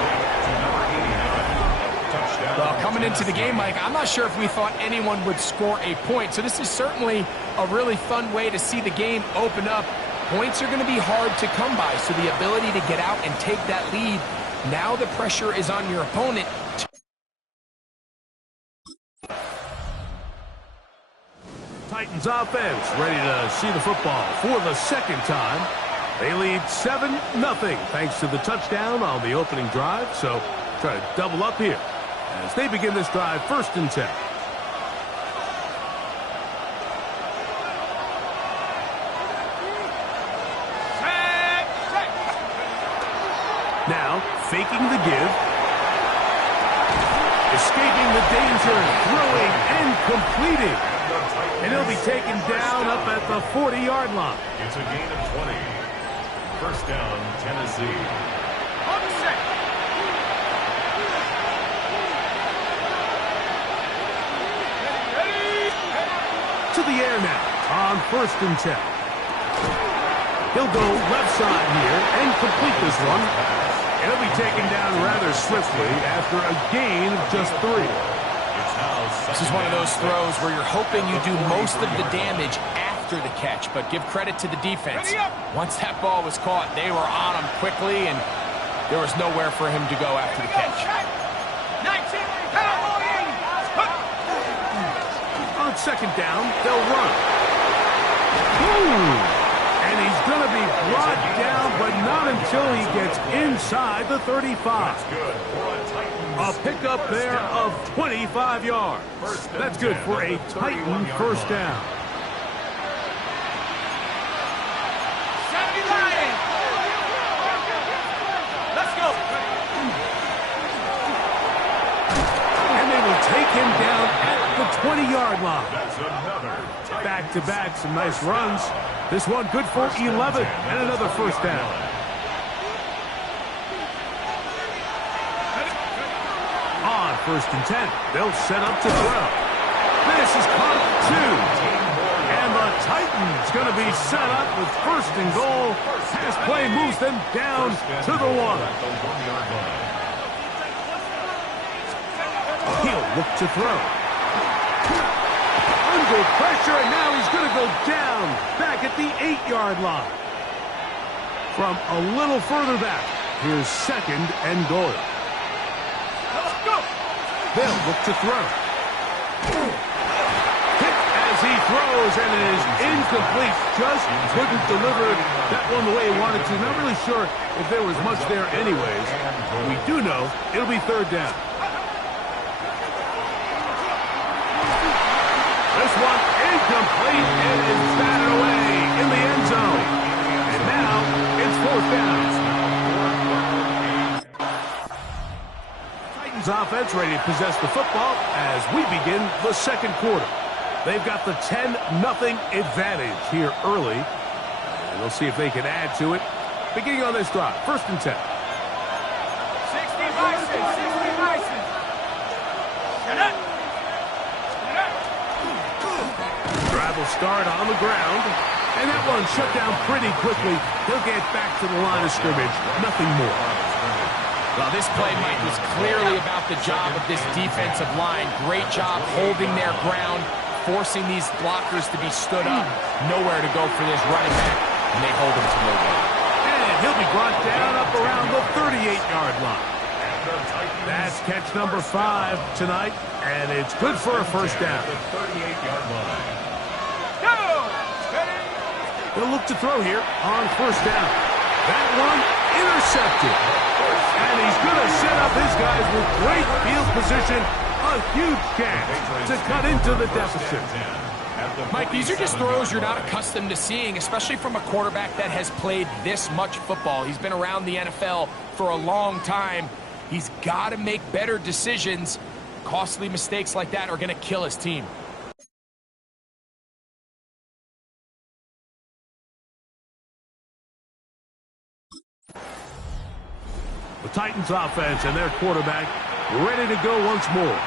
Well, coming into the game, Mike, I'm not sure if we thought anyone would score a point. So this is certainly a really fun way to see the game open up. Points are going to be hard to come by, so the ability to get out and take that lead, now the pressure is on your opponent. Titans offense ready to see the football for the 2nd time. They lead 7-0 thanks to the touchdown on the opening drive, so try to double up here as they begin this drive 1st and 10. Now, faking the give. Escaping the danger, throwing and completing. And he'll be taken down up at the 40-yard line. It's a gain of 20. 1st down, Tennessee. On the set. To the air now on 1st and 10. He'll go left side here and complete this one. And he'll be taken down rather swiftly after a gain of just 3. This is one of those throws where you're hoping you do most of the damage after the catch, but give credit to the defense. Once that ball was caught, they were on him quickly, and there was nowhere for him to go after the catch. 19, Cowboys! On 2nd down, they'll run. Ooh. And he's going to be brought down, but not until he gets inside the 35. A pickup there of 25 yards. That's good for a Titan 1st down. 70 Lions! Let's go! And they will take him down at the 20-yard line. Back-to-back, some nice runs. This one good for 11 and another 1st down. On 1st and 10, they'll set up to throw. This is caught 2. It's going to be set up with first and goal. Pass play moves them down to the 1. He'll look to throw. Under pressure, and now he's going to go down back at the 8-yard line. From a little further back, here's second and goal. They'll look to throw. Hit as he throws, and it is incomplete. Just couldn't deliver that one the way he wanted to. Not really sure if there was much there anyways. We do know it'll be third down. This one incomplete and is batted away in the end zone. And now it's fourth down. Titans offense ready to possess the football as we begin the second quarter. They've got the 10-0 advantage here early. And we'll see if they can add to it. Beginning on this drive, first and 10. 60 license, 60 license. Shut up. Drive will start on the ground, and that one shut down pretty quickly. He'll get back to the line of scrimmage, nothing more. Well, this play, Mike, was clearly about the job of this defensive line. Great job holding their ground, forcing these blockers to be stood up. Nowhere to go for this running back, and they hold him to no gain. And he'll be brought down up around the 38-yard line. That's catch number 5 tonight, and it's good for a first down. He'll look to throw here on first down. That one intercepted. And he's going to set up his guys with great field position. A huge chance to cut into the deficit. Mike, these are just throws you're not accustomed to seeing, especially from a quarterback that has played this much football. He's been around the NFL for a long time. He's got to make better decisions. Costly mistakes like that are going to kill his team. The Titans offense and their quarterback ready to go once more.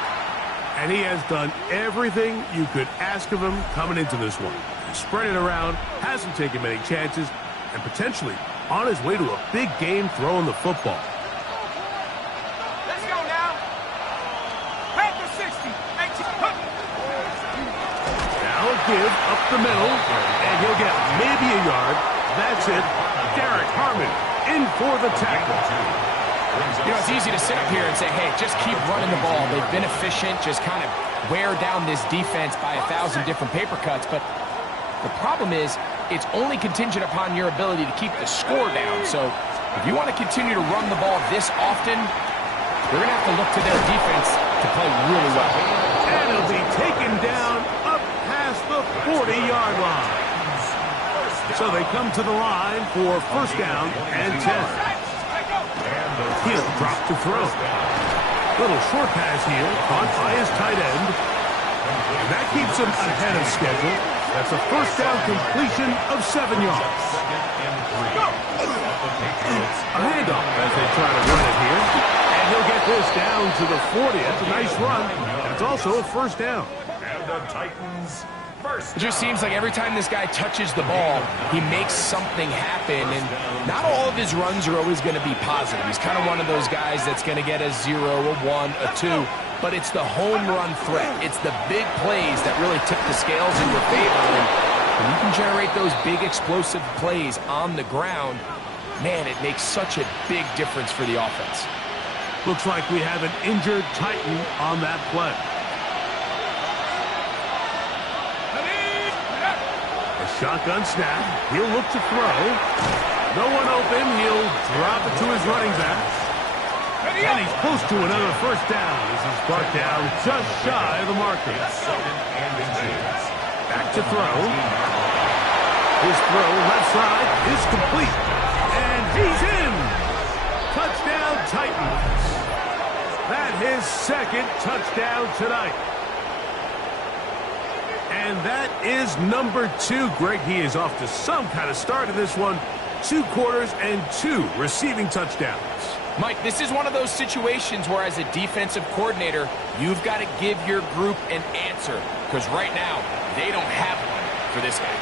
And he has done everything you could ask of him coming into this one. He spread it around, hasn't taken many chances, and potentially on his way to a big game throwing the football. Let's go now. Pack the 60. Now a give up the middle, and he'll get maybe a yard. That's it. Derek Harmon in for the tackle. You know, it's easy to sit up here and say, hey, just keep running the ball. They've been efficient, just kind of wear down this defense by 1,000 different paper cuts. But the problem is, it's only contingent upon your ability to keep the score down. So if you want to continue to run the ball this often, you're going to have to look to their defense to play really well. And he'll be taken down up past the 40-yard line. So they come to the line for first down and 10. He'll drop to throw. Little short pass here, caught by his tight end. That keeps him ahead of schedule. That's a first down completion of 7 yards. A handoff as they try to run it here. And he'll get this down to the 40. That's a nice run. It's also a first down. And the Titans first It just seems like every time this guy touches the ball, he makes something happen, and not all of his runs are always going to be positive. He's kind of one of those guys that's going to get a 0, a 1, a 2, but it's the home run threat. It's the big plays that really tip the scales in your favor, and when you can generate those big explosive plays on the ground, man, it makes such a big difference for the offense. Looks like we have an injured Titan on that play. Shotgun snap. He'll look to throw. No one open. He'll drop it to his running back. And he's close to another first down. This is brought down just shy of the marker. Back to throw. His throw left side is complete. And he's in. Touchdown Titans. That his second touchdown tonight. And that is number 2. Greg, he is off to some kind of start in this one. 2 quarters and 2 receiving touchdowns. Mike, this is one of those situations where as a defensive coordinator, you've got to give your group an answer. Because right now, they don't have one for this guy.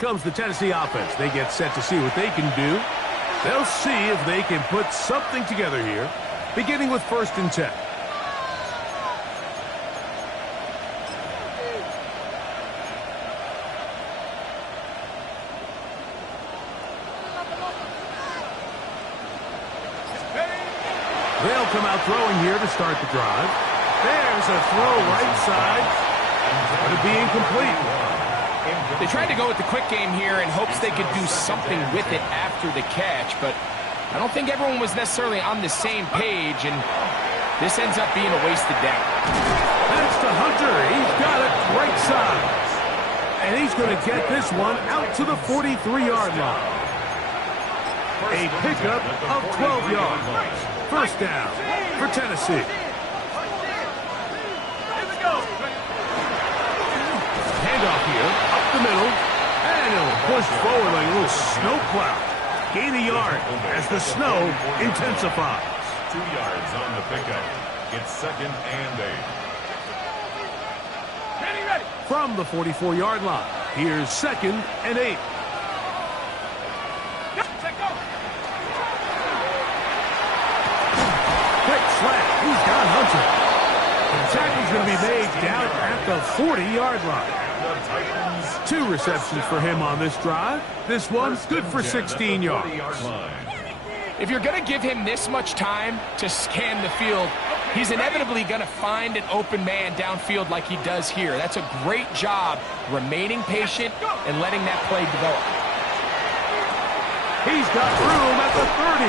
comes the Tennessee offense. They get set to see what they can do. They'll see if they can put something together here, beginning with 1st and 10. They'll come out throwing here to start the drive. There's a throw right side. But it be incomplete. They tried to go with the quick game here in hopes they could do something with it after the catch, but I don't think everyone was necessarily on the same page, and this ends up being a wasted down. That's to Hunter. He's got it right side. And he's going to get this one out to the 43-yard line. A pickup of 12 yards. 1st down for Tennessee. Handoff here, up the middle, and it'll push forward like a little snow plow. Gain a yard as the snow intensifies. 2 yards on the pickup. It's 2nd and 8. Ready. From the 44-yard line, here's 2nd and 8. Quick slap. He's got Hunter. The tackle's going to be made down at the 40-yard line. 2 receptions for him on this drive. This one's good for 16 yards. If you're going to give him this much time to scan the field, he's inevitably going to find an open man downfield like he does here. That's a great job remaining patient and letting that play develop. He's got room at the 30,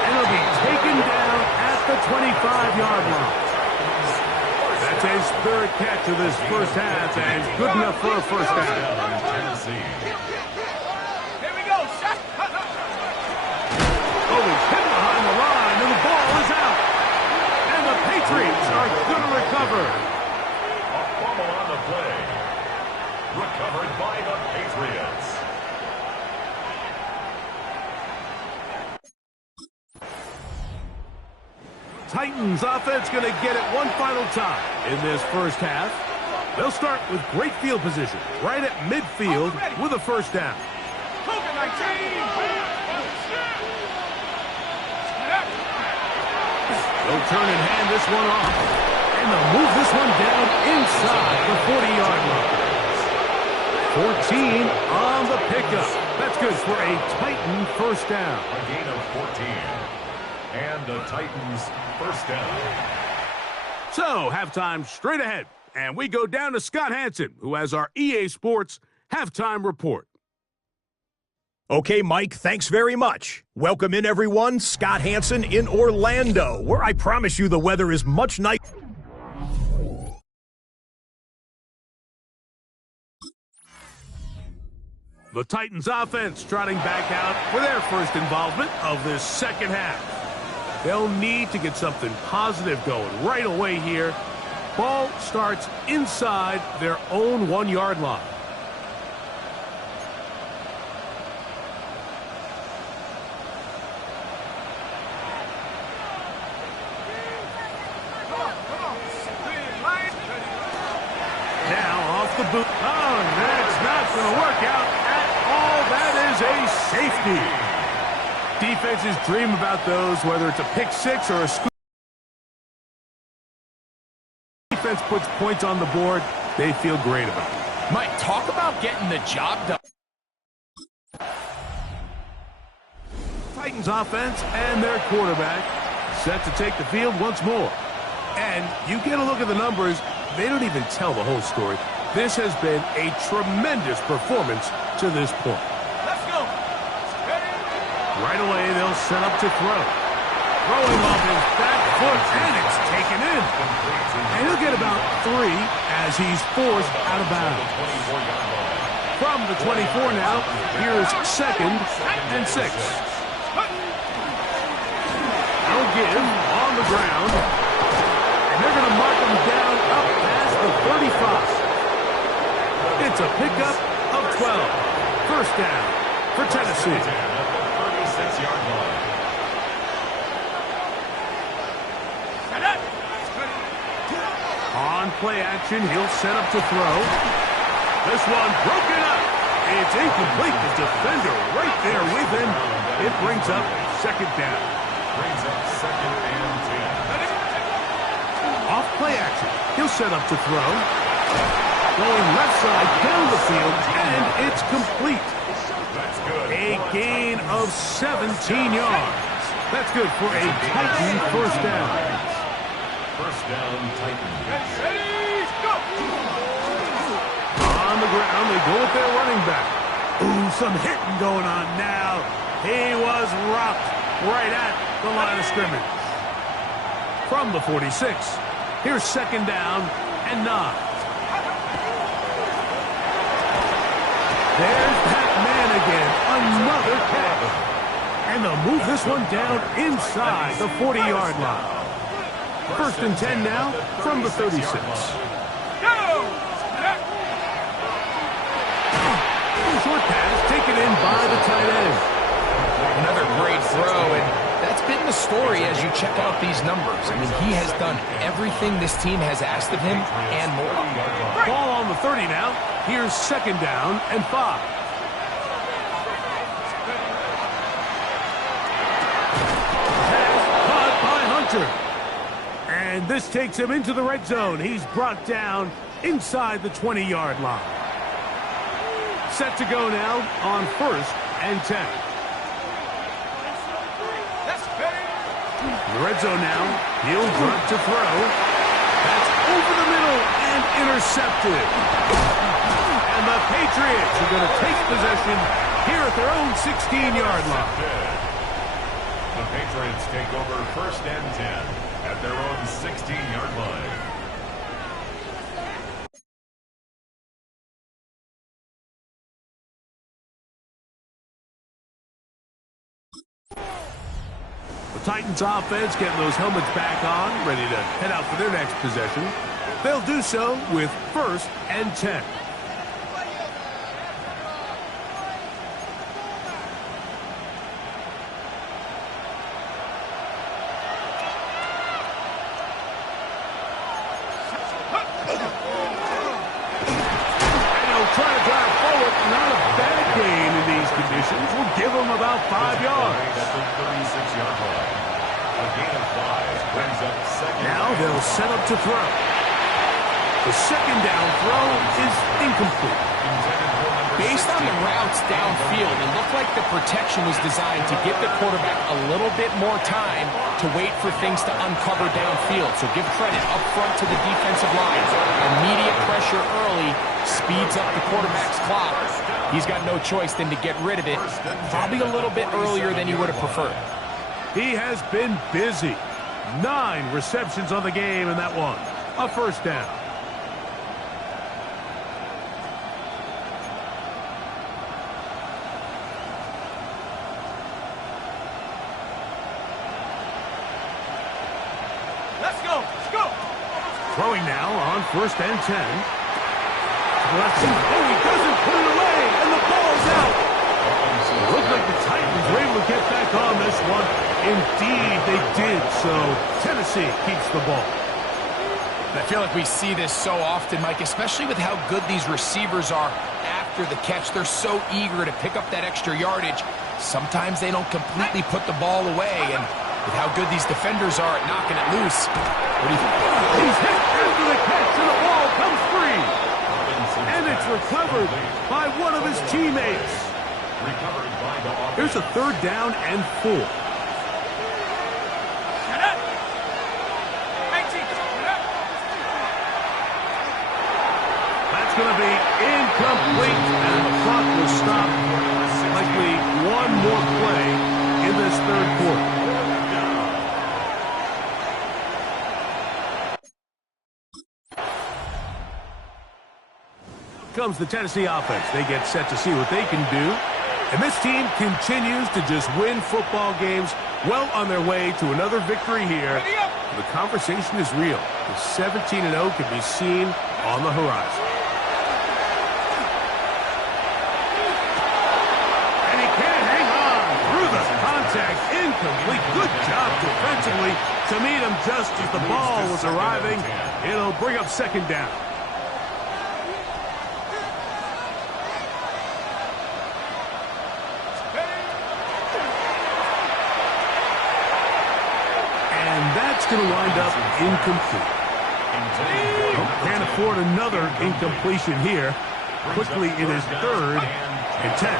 and he'll be taken down at the 25-yard line. That's his 3rd catch of this 1st half, and good enough for a 1st down. Here we go. Shot. Oh, he's hit behind the line, and the ball is out. And the Patriots are going to recover. A fumble on the play. Recovered by the Patriots. Titans offense going to get it one final time in this 1st half. They'll start with great field position right at midfield with a 1st down. They'll turn and hand this one off. And they'll move this one down inside the 40-yard line. 14 on the pickup. That's good for a Titan 1st down. A gain of 14. And the Titans 1st down. So, halftime straight ahead. And we go down to Scott Hanson, who has our EA Sports halftime report. Okay, Mike, thanks very much. Welcome in, everyone. Scott Hanson in Orlando, where I promise you the weather is much nicer. The Titans offense trotting back out for their 1st involvement of this 2nd half. They'll need to get something positive going right away here. Ball starts inside their own 1-yard line. Now off the boot. Oh, that's not going to work out at all. That is a safety. Defenses dream about those, whether it's a pick 6 or a scoop. Defense puts points on the board. They feel great about it. Mike, talk about getting the job done. Titans offense and their quarterback set to take the field once more. And you get a look at the numbers, they don't even tell the whole story. This has been a tremendous performance to this point. Let's go. Right away, they'll set up to throw. Throwing off his back foot, and it's taken in. And he'll get about 3 as he's forced out of bounds. From the 24 now, here's 2nd and 6. They'll give on the ground. And they're going to mark him down up past the 35. It's a pickup of 12. 1st down for Tennessee. 36-yard line. On play action, he'll set up to throw. This one broken up. It's incomplete. The defender right there with him. It brings up second down. Brings up second and 10. Off play action. He'll set up to throw. Going left side down the field, and it's complete. That's good. A gain of 17 yards. That's good for a Titan first down. First down, Titans. Ready, go! On the ground, they go with their running back. Ooh, some hitting going on now. He was rocked right at the line of scrimmage. From the 46, here's second down and 9. There's that man again, another catch. And they'll move this one down inside the 40-yard line. First and 10 now from the 36. Go! Short pass taken in by the tight end. Another great throw, and that's been the story as you check out these numbers. I mean, he has done everything this team has asked of him and more. Ball on the 30 now. Here's second down and 5. Pass caught by Hunter. And this takes him into the red zone. He's brought down inside the 20-yard line. Set to go now on first and 10. That's better. The red zone now. He'll drop to throw. That's over the middle and intercepted. And the Patriots are going to take possession here at their own 16-yard line. The Patriots take over first and 10 at their own 16-yard line. The Titans offense getting those helmets back on, ready to head out for their next possession. They'll do so with first and 10. Will give him about 5 yards. At the 36-yard line. A gain of 5 brings up second. Now they'll set up to throw. The second down throw is incomplete. Based on the routes downfield, it looked like the protection was designed to give the quarterback a little bit more time to wait for things to uncover downfield. So give credit up front to the defensive line. Immediate pressure early speeds up the quarterback's clock. He's got no choice than to get rid of it, probably a little bit earlier than he would have preferred. He has been busy. 9 receptions on the game in that one. A first down. Let's go. Let's go. Throwing now on first and 10. Left side. Oh, he doesn't put it away, and the ball's out. It looked like the Titans were able to get back on this one. Indeed, they did. So Tennessee keeps the ball. I feel like we see this so often, Mike, especially with how good these receivers are after the catch. They're so eager to pick up that extra yardage. Sometimes they don't completely put the ball away, and with how good these defenders are at knocking it loose. What do you think? He's hit after the catch, and the ball comes free. And it's recovered by one of his teammates. Here's a third down and 4. That's going to be incomplete, and the clock will stop. Likely one more play in this third quarter. Comes the Tennessee offense. They get set to see what they can do. And this team continues to just win football games, well on their way to another victory here. The conversation is real. The 17-0 can be seen on the horizon. And he can't hang on through the contact. Incomplete. Good job defensively to meet him just as the ball was arriving. It'll bring up second down. going to wind up incomplete. Can't afford another incompletion here. Quickly, it is 3rd and 10.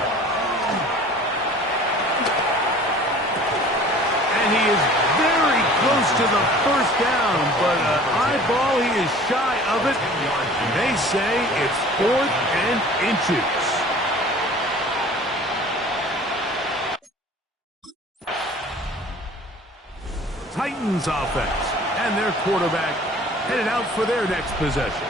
And he is very close to the first down, but an eyeball, he is shy of it. They say it's 4th and inches. Titans offense and their quarterback headed out for their next possession.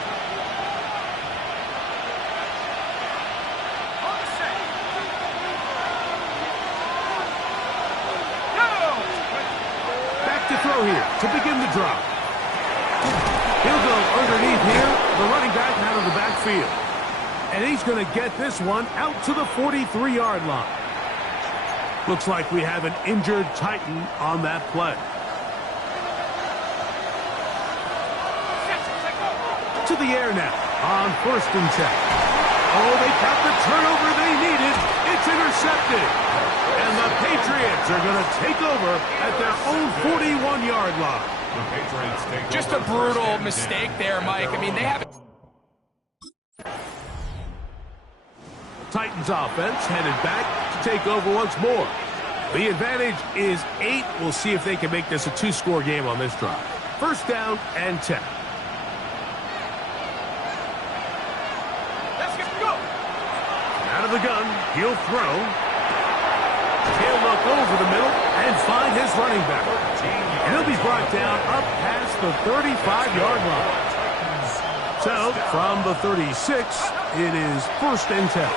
Back to throw here to begin the drop. He'll go underneath here, the running back out of the backfield. And he's going to get this one out to the 43-yard line. Looks like we have an injured Titan on that play. To the air now on 1st and 10. Oh, they got the turnover they needed. It's intercepted. And the Patriots are going to take over at their own 41-yard line. The Patriots take Just a brutal mistake there, Mike. I mean, they have... Titans offense headed back to take over once more. The advantage is 8. We'll see if they can make this a 2-score game on this drive. 1st down and 10. Out of the gun, he'll throw. He'll look over the middle and find his running back. And he'll be brought down up past the 35-yard line. So, from the 36, it is 1st and 10.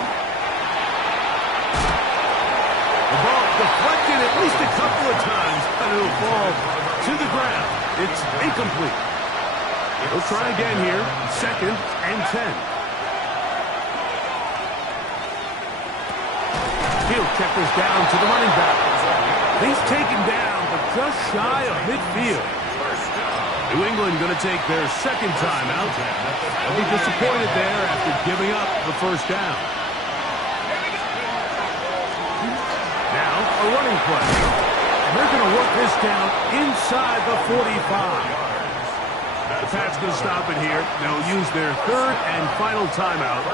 The ball deflected at least a couple of times, but it'll fall to the ground. It's incomplete. He'll try again here, 2nd and 10. He'll check this down to the running back. He's taken down, but just shy of midfield. New England going to take their 2nd time out. They'll be disappointed there after giving up the 1st down. Now, a running play. And they're going to work this down inside the 45. The Pats going to stop it here. They'll use their 3rd and final timeout,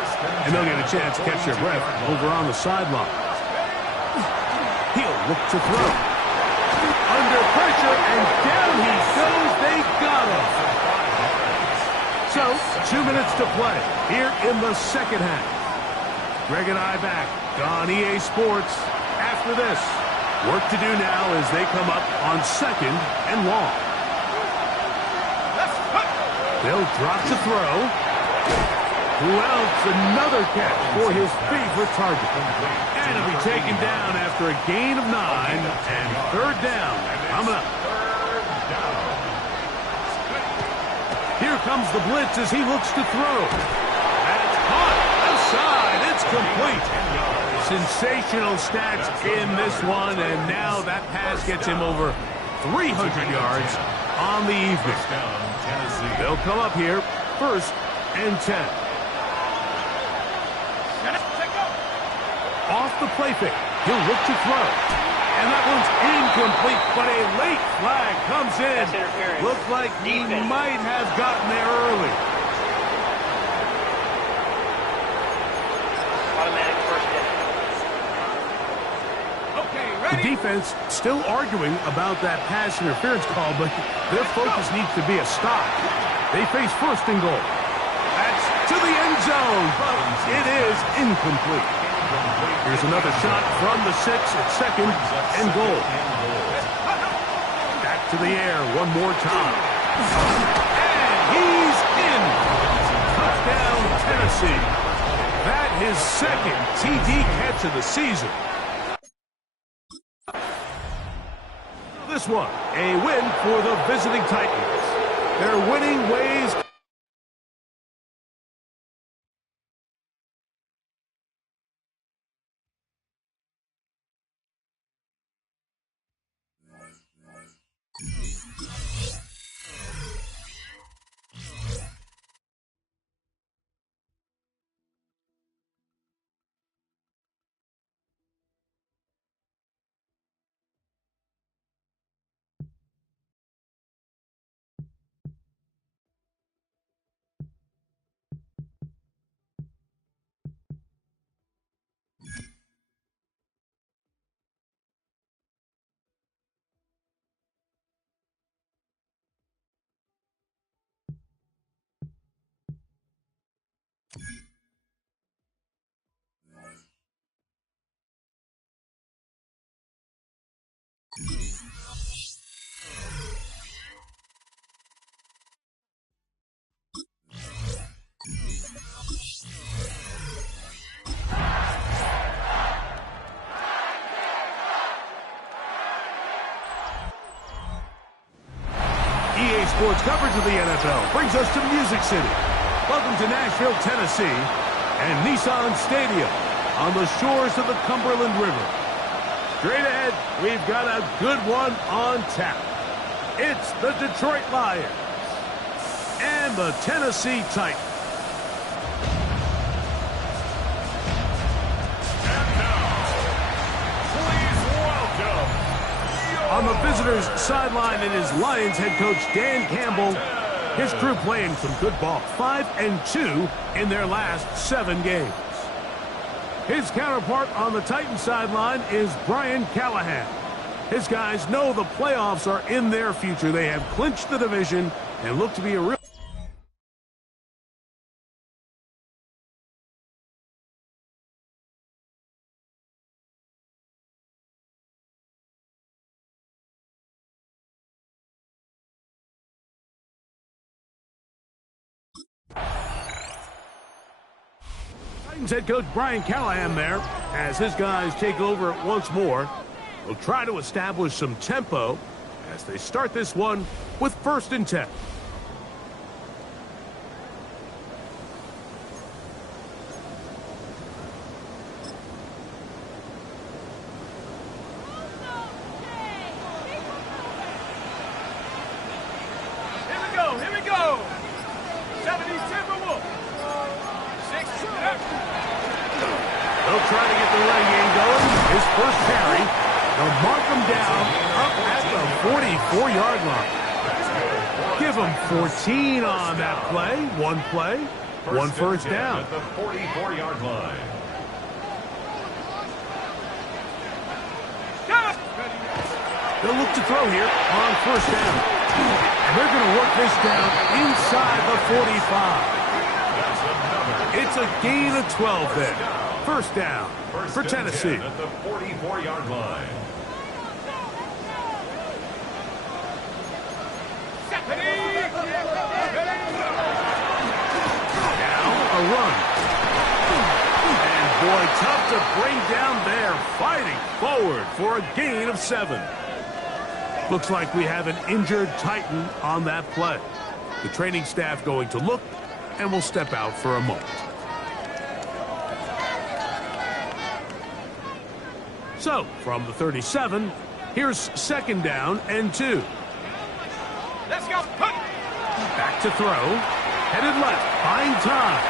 and they'll get a chance to catch their breath over on the sideline. He'll look to throw. Under pressure, and down he goes. They got him. So, 2 minutes to play here in the 2nd half. Greg and I back on EA Sports after this. Work to do now as they come up on 2nd and long. They'll drop to throw. Wells, another catch for his favorite target. And he'll be taken down after a gain of 9 and 3rd down coming up. Here comes the blitz as he looks to throw. That's caught outside. It's complete. Sensational stats in this one, and now that pass gets him over 300 yards on the evening. They'll come up here 1st and 10. Off the play fake. He'll look to throw. And that one's incomplete, but a late flag comes in. Looks like he might have gotten there early. Automatic 1st down. Okay, ready? The defense still arguing about that pass interference call, but their focus needs to be a stop. They face 1st and goal. That's to the end zone, but it is incomplete. Here's another shot from the 6 at 2nd and goal. Back to the air one more time. And he's in. Touchdown, Tennessee. That his 2nd TD catch of the season. This one, a win for the visiting Titans. Their winning ways sports coverage of the NFL brings us to Music City. Welcome to Nashville, Tennessee, and Nissan Stadium on the shores of the Cumberland River. Straight ahead, we've got a good one on tap. It's the Detroit Lions and the Tennessee Titans. On the visitors' sideline, it is Lions head coach Dan Campbell. His crew playing some good ball, 5-2 in their last 7 games. His counterpart on the Titans sideline is Brian Callahan. His guys know the playoffs are in their future. They have clinched the division and look to be a real... Titans head coach Brian Callahan there as his guys take over once more. They'll try to establish some tempo as they start this one with 1st and 10. Here we go. 70 Timberwolves. 6 They'll try to get the running game going. His first carry. They'll mark him down up at the 44-yard line. Give him 14 on that play. One play, one first down. At the 44-yard line. They'll look to throw here on 1st down. And they're going to work this down inside the 45. It's a gain of 12 there. 1st down for Tennessee. At the 44-yard line. Now a run. And boy, tough to bring down there. Fighting forward for a gain of 7. Looks like we have an injured Titan on that play. The training staff going to look and will step out for a moment. So, from the 37, here's 2nd down and 2. Let's go. Put. Back to throw. Headed left. Buying time.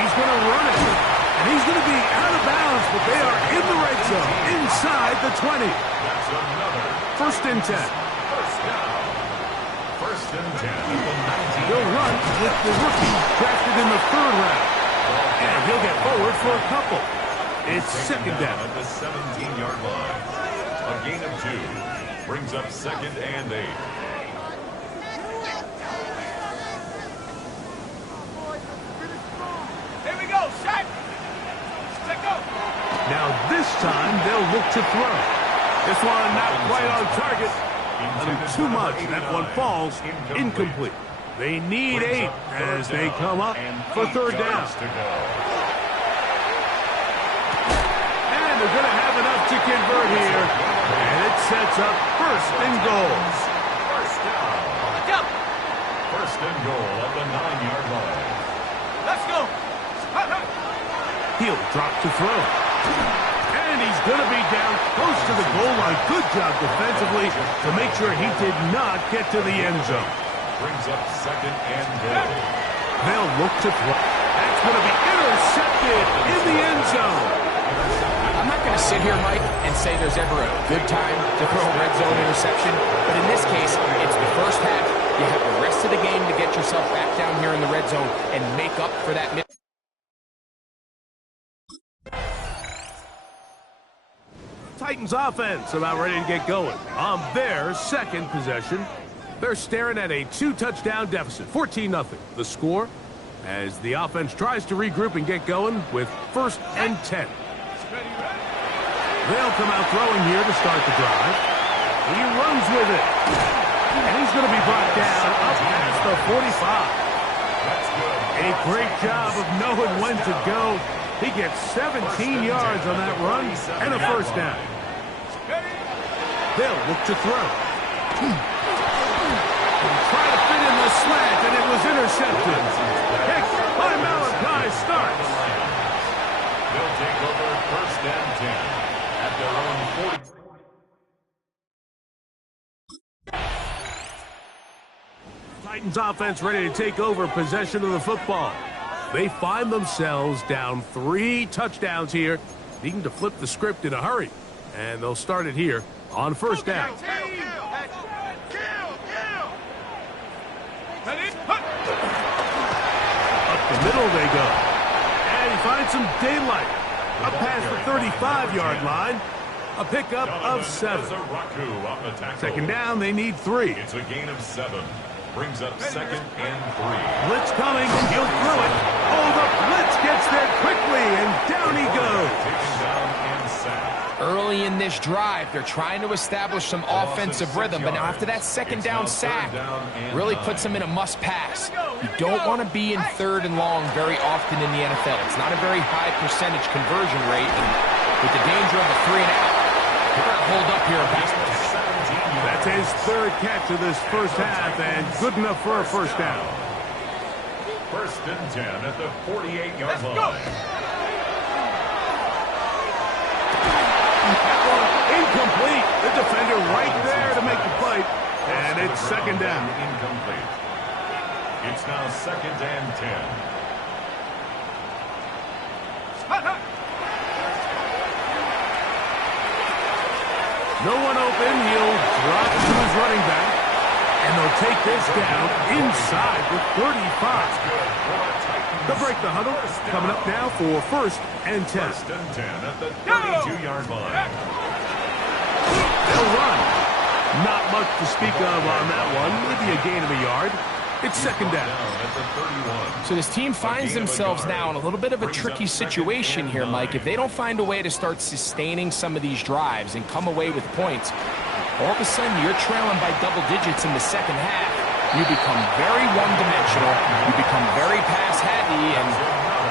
He's going to run it. And he's going to be out of bounds, but they are in the red zone, inside the 20. That's another. 1st and 10. First down. 1st and 10 at the 19. He'll run with the rookie drafted in the 3rd round. And he'll get forward for a couple. It's 2nd down. At the 17-yard line. A gain of 2 brings up 2nd and 8. Here we go. Shot. Let go. Now this time they'll look to throw. This one not quite on target. Too much. That one falls incomplete. They need 8 as they come up for 3rd down. And they're going to have enough to convert here. And it sets up 1st and goal. First down. Look up. 1st and goal at the 9-yard line. Let's go. He'll drop to throw. And he's going to be down close to the goal line. Good job defensively to make sure he did not get to the end zone. Brings up 2nd and goal. They'll look to throw. That's going to be intercepted in the end zone. I'm not going to sit here, Mike, and say there's ever a good time to throw a red zone interception, but in this case, it's the first half. You have the rest of the game to get yourself back down here in the red zone and make up for that miss. Titans offense about ready to get going on their 2nd possession. They're staring at a 2-touchdown deficit, 14-0. The score as the offense tries to regroup and get going with 1st and 10. They'll come out throwing here to start the drive. He runs with it. And he's going to be brought down up past the 45. A great job of knowing when to go. He gets 17 yards on that run and a 1st down. They'll look to throw. Try to slant, and it was intercepted. Kick by Malachi starts. They'll take over 1st and 10 at their own 40. Titans offense ready to take over possession of the football. They find themselves down 3 touchdowns here, needing to flip the script in a hurry. And they'll start it here on 1st down. Up the middle they go. And he finds some daylight. Up past the 35-yard line. A pickup of 7. 2nd down, they need 3. It's a gain of 7. Brings up 2nd and 3. Blitz coming, and he'll throw it. Oh, the blitz gets there quickly, and down he goes. Taken down and sacked. Early in this drive, they're trying to establish some offensive rhythm, but now after that 2nd down sack, really puts them in a must-pass. You don't want to be in 3rd and long very often in the NFL. It's not a very high percentage conversion rate, and with the danger of a 3-and-out, they're going to hold up here in pass protection. That's his 3rd catch of this 1st half, and good enough for a 1st down. 1st and 10 at the 48-yard line. Incomplete. The defender right there to make the play, and it's 2nd down. Incomplete. It's now 2nd and 10. No one open. He'll drop it to his running back. And they'll take this down inside the 35. They'll break the huddle. Coming up now for 1st and 10. 1st and 10 at the 32-yard line. They'll run. Not much to speak of on that one. Maybe a gain of a yard. It's 2nd down. At the 31. So this team finds themselves now in a little bit of a tricky situation here, Mike. If they don't find a way to start sustaining some of these drives and come away with points, all of a sudden you're trailing by double digits in the 2nd half. You become very one-dimensional. You become very pass-heavy, and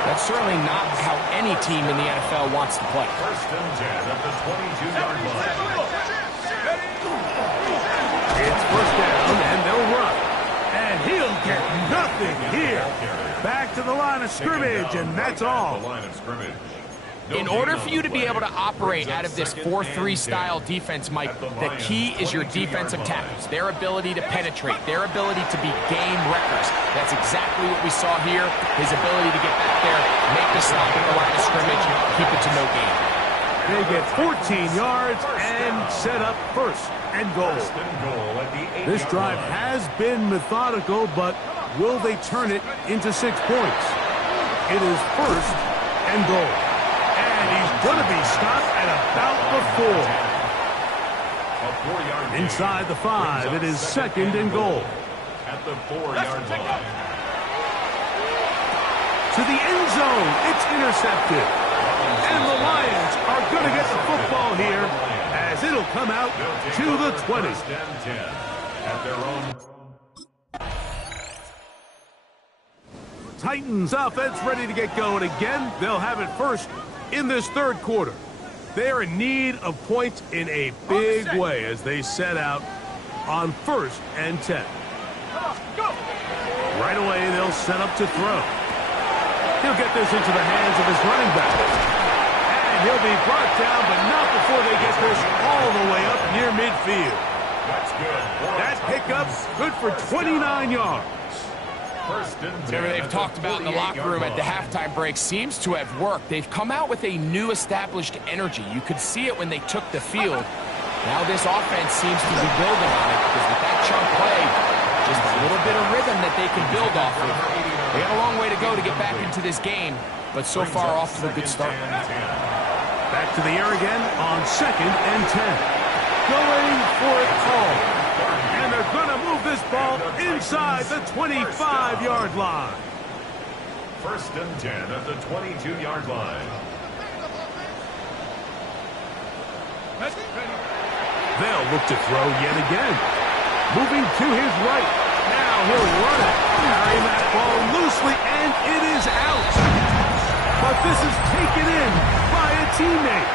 that's certainly not how any team in the NFL wants to play. 1st and 10 at the 22-yard line. It's 1st down, and they'll run. And he'll get nothing here. Back to the line of scrimmage, and that's all. The line of scrimmage. In order for you to be able to operate out of this 4-3 style defense, Mike, the key is your defensive tackles, their ability to penetrate, their ability to be game wreckers. That's exactly what we saw here, his ability to get back there, make the stop at the line of scrimmage, keep it to no gain. They get 14 yards and set up 1st and goal. This drive has been methodical, but will they turn it into 6 points? It is 1st and goal. And he's going to be stopped at about the 4. Inside the 5, it is 2nd and goal. At the 4-yard line. To the end zone, it's intercepted. And the Lions are going to get the football here as it'll come out to the 20. 1st and 10 at their own. Titans offense ready to get going again. They'll have it 1st in this 3rd quarter. They're in need of points in a big way as they set out on 1st and 10. Right away, they'll set up to throw. He'll get this into the hands of his running back. And he'll be brought down, but not before they get this all the way up near midfield. That's good. That pickup's good for 29 yards. 1st and 10. Whatever they've talked about in the locker room at the halftime break seems to have worked. They've come out with a new established energy. You could see it when they took the field. Now this offense seems to be building on it because with that chunk play, just a little bit of rhythm that they can build off of. They have a long way to go to get back into this game, but so far off to a good start. Back to the air again on 2nd and 10. Going for it all. And they're going to move this ball inside the 25-yard line. 1st and 10 at the 22-yard line. They'll look to throw yet again. Moving to his right. Now he'll run it. Carrying that ball loosely, and it is out. But this is taken in by a teammate.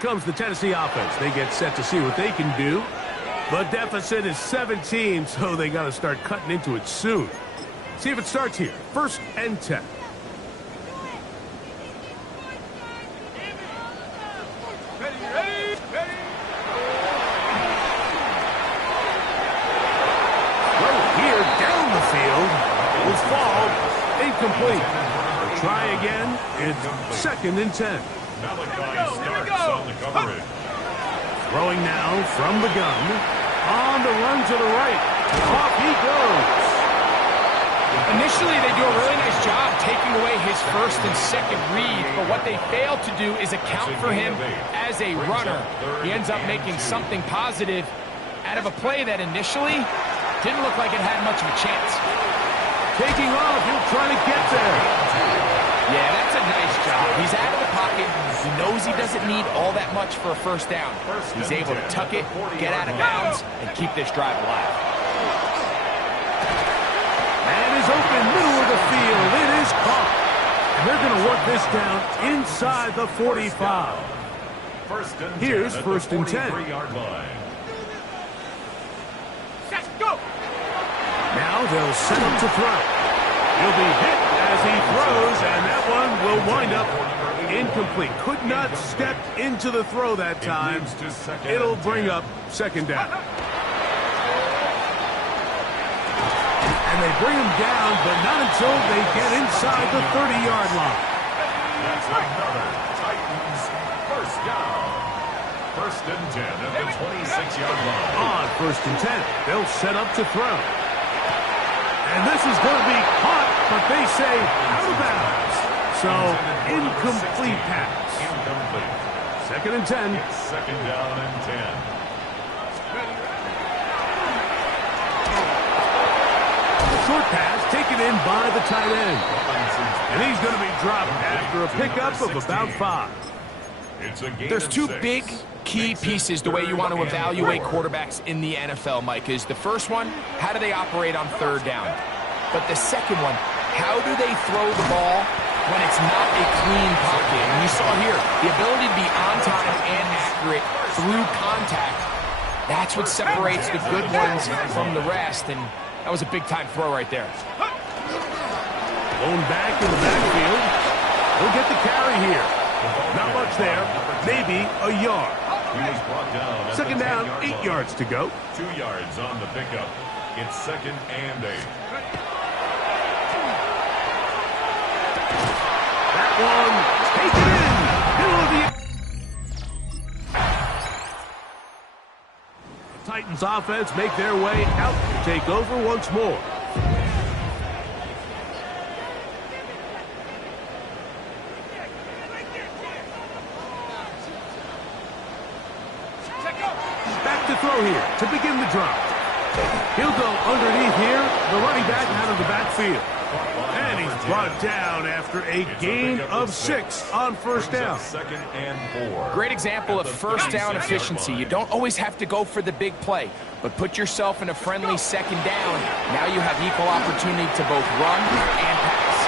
comes the Tennessee offense. They get set to see what they can do. The deficit is 17, so they got to start cutting into it soon. See if it starts here. 1st and 10. Ready. Throw here down the field. Will fall. Incomplete. They'll try again. It's 2nd and 10. Malachi starts on the coverage. Throwing now from the gun. On the run to the right. Off he goes. Initially, they do a really nice job taking away his 1st and 2nd read, but what they fail to do is account for him as a runner. He ends up making something positive out of a play that initially didn't look like it had much of a chance. Taking off, he'll try to get there. Yeah, that's a nice job. He's out of the pocket. He knows he doesn't need all that much for a 1st down. He's able to tuck it, get out of bounds, and keep this drive alive. And is open, middle of the field. It is caught. And they're going to work this down inside the 45. Here's 1st and 10. Let's go. Now they'll set him to throw. He'll be hit as he throws, and that one will wind up incomplete. Could not step into the throw that time. It'll bring up 2nd down. And they bring him down, but not until they get inside the 30-yard line. That's another Titans 1st down. 1st and 10 at the 26-yard line. On 1st and 10, they'll set up to throw. And this is going to be caught, but they say out of bounds. So, incomplete pass. Incomplete. 2nd and 10. It's 2nd down and 10. Short pass taken in by the tight end. And he's going to be dropped after a pickup of about 5. There's 2 big key pieces the way you want to evaluate quarterbacks in the NFL, Mike, is the first one, how do they operate on 3rd down? But the second one, how do they throw the ball when it's not a clean pocket? And you saw here, the ability to be on time and accurate through contact, that's what separates the good ones from the rest, and that was a big-time throw right there. Blown back in the backfield. He'll get the carry here. Not much there. Maybe a yard. He was brought down. 2nd down, 8 yards to go. 2 yards on the pickup. It's 2nd and 8. That one taken in. Middle of the Titans offense make their way out to take over once more. Back to throw here to begin the drive. He'll go underneath here. The running back out of the backfield. And he's brought down after a gain of 6 on 1st down. 2nd and 4. Great example of 1st down efficiency. You don't always have to go for the big play, but put yourself in a friendly 2nd down. Now you have equal opportunity to both run and pass.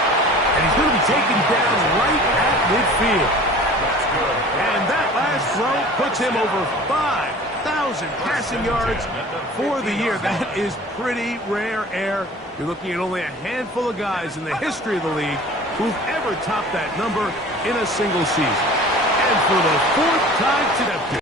And he's going to be taken down right at midfield. And that last throw puts him over 5,000 passing yards for the year. That is pretty rare air. You're looking at only a handful of guys in the history of the league who've ever topped that number in a single season. And for the 4th time today,